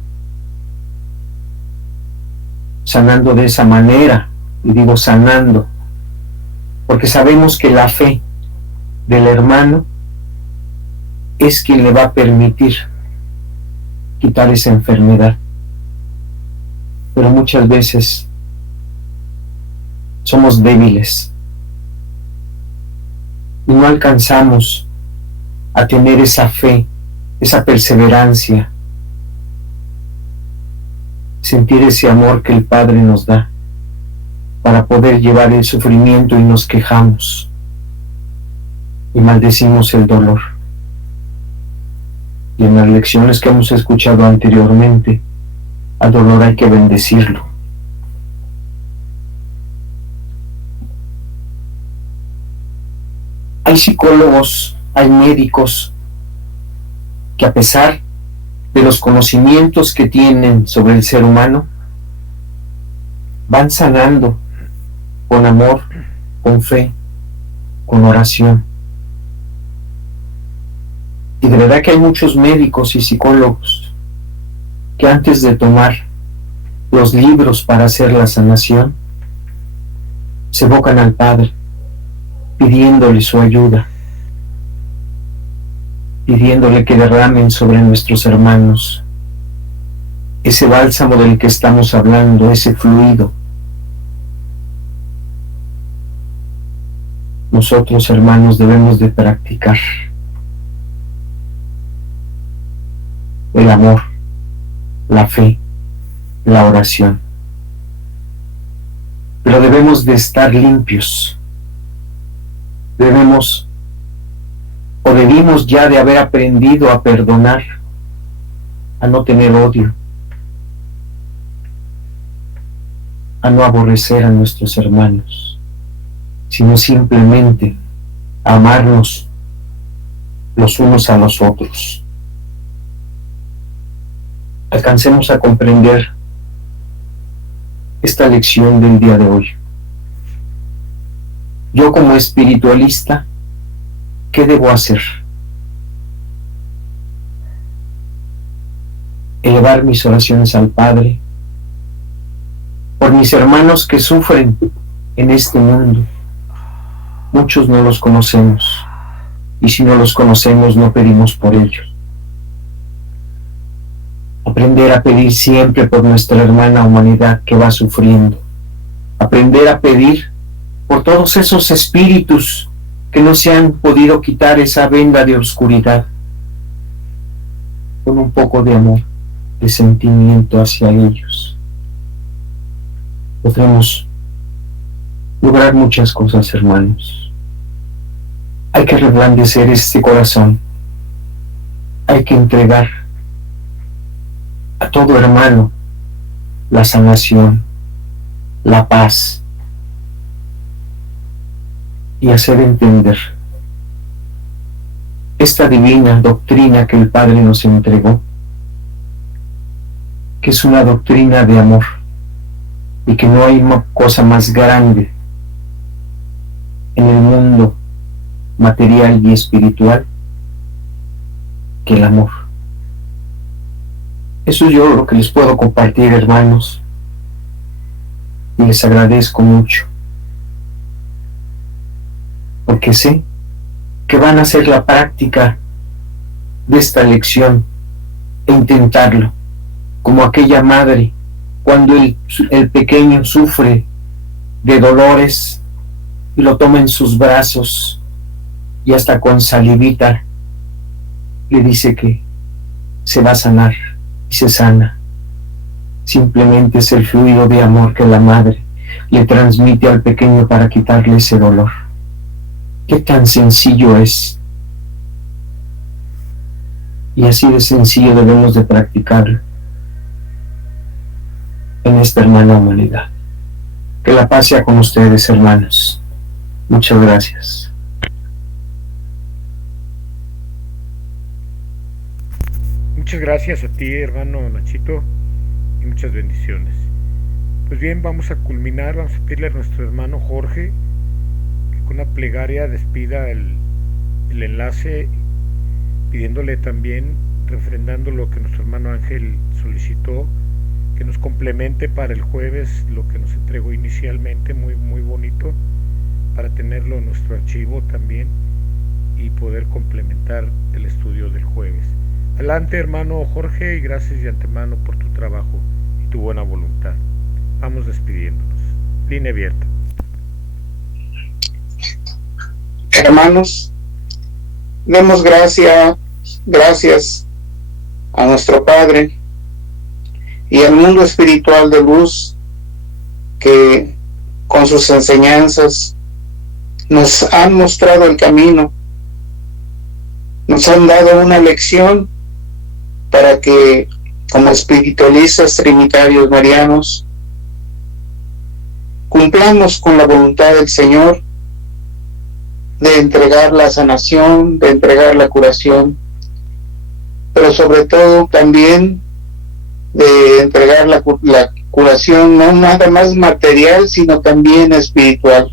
sanando de esa manera. Y digo sanando porque sabemos que la fe del hermano es quien le va a permitir quitar esa enfermedad. Pero muchas veces somos débiles y no alcanzamos a tener esa fe, esa perseverancia, sentir ese amor que el Padre nos da para poder llevar el sufrimiento, y nos quejamos y maldecimos el dolor. Y en las lecciones que hemos escuchado anteriormente, al dolor hay que bendecirlo. Hay psicólogos, hay médicos que, a pesar de los conocimientos que tienen sobre el ser humano, van sanando con amor, con fe, con oración. Y de verdad que hay muchos médicos y psicólogos que, antes de tomar los libros para hacer la sanación, se evocan al Padre, pidiéndole su ayuda, pidiéndole que derramen sobre nuestros hermanos ese bálsamo del que estamos hablando, ese fluido. Nosotros, hermanos, debemos de practicar el amor, la fe, la oración. Pero debemos de estar limpios. Debimos ya de haber aprendido a perdonar, a no tener odio, a no aborrecer a nuestros hermanos, sino simplemente a amarnos los unos a los otros. Alcancemos a comprender esta lección del día de hoy. Yo, como espiritualista, ¿qué debo hacer? Elevar mis oraciones al Padre por mis hermanos que sufren en este mundo. Muchos no los conocemos, y si no los conocemos, no pedimos por ellos. Aprender a pedir siempre por nuestra hermana humanidad que va sufriendo. Aprender a pedir por todos esos espíritus que no se han podido quitar esa venda de oscuridad, con un poco de amor, de sentimiento hacia ellos. Podremos lograr muchas cosas, hermanos. Hay que reblandecer este corazón. Hay que entregar a todo hermano la sanación, la paz, y hacer entender esta divina doctrina que el Padre nos entregó, que es una doctrina de amor, y que no hay cosa más grande en el mundo material y espiritual que el amor. Eso es yo lo que les puedo compartir, hermanos, y les agradezco mucho, porque sé que van a hacer la práctica de esta lección e intentarlo, como aquella madre cuando el pequeño sufre de dolores y lo toma en sus brazos y hasta con salivita le dice que se va a sanar, y se sana. Simplemente es el fluido de amor que la madre le transmite al pequeño para quitarle ese dolor. Qué tan sencillo es, y así de sencillo debemos de practicarlo en esta hermana humanidad. Que la paz sea con ustedes, hermanos. Muchas gracias. Muchas gracias a ti, hermano Nachito, y muchas bendiciones. Pues bien, vamos a culminar, vamos a pedirle a nuestro hermano Jorge que con una plegaria despida el enlace, pidiéndole también, refrendando lo que nuestro hermano Ángel solicitó, que nos complemente para el jueves lo que nos entregó inicialmente, muy bonito, para tenerlo en nuestro archivo también y poder complementar el estudio del jueves. Adelante, hermano Jorge, y gracias de antemano por tu trabajo y tu buena voluntad. Vamos despidiéndonos. Línea abierta. Hermanos, demos gracias a nuestro Padre y al mundo espiritual de luz que con sus enseñanzas nos han mostrado el camino, nos han dado una lección para que, como espiritualistas trinitarios marianos, cumplamos con la voluntad del Señor de entregar la sanación, de entregar la curación, pero sobre todo también de entregar la curación no nada más material, sino también espiritual.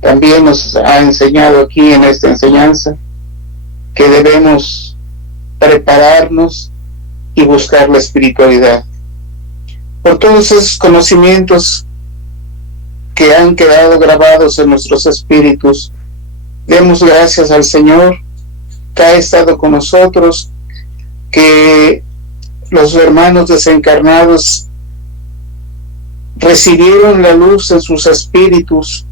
También nos ha enseñado aquí en esta enseñanza que debemos prepararnos y buscar la espiritualidad. Por todos esos conocimientos que han quedado grabados en nuestros espíritus, demos gracias al Señor que ha estado con nosotros, que los hermanos desencarnados recibieron la luz en sus espíritus,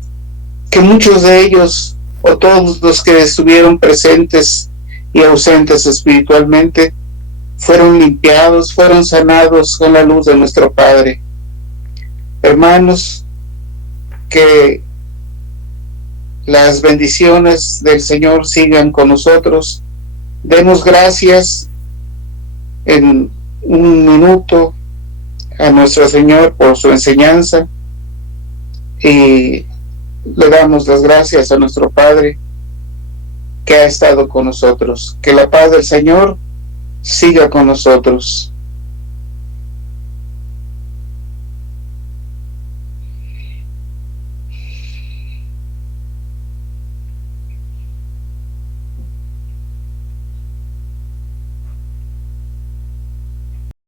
que muchos de ellos, o todos los que estuvieron presentes y ausentes espiritualmente, fueron limpiados, fueron sanados con la luz de nuestro Padre. Hermanos, que las bendiciones del Señor sigan con nosotros. Demos gracias en un minuto a nuestro Señor por su enseñanza y le damos las gracias a nuestro Padre que ha estado con nosotros. Que la paz del Señor siga con nosotros.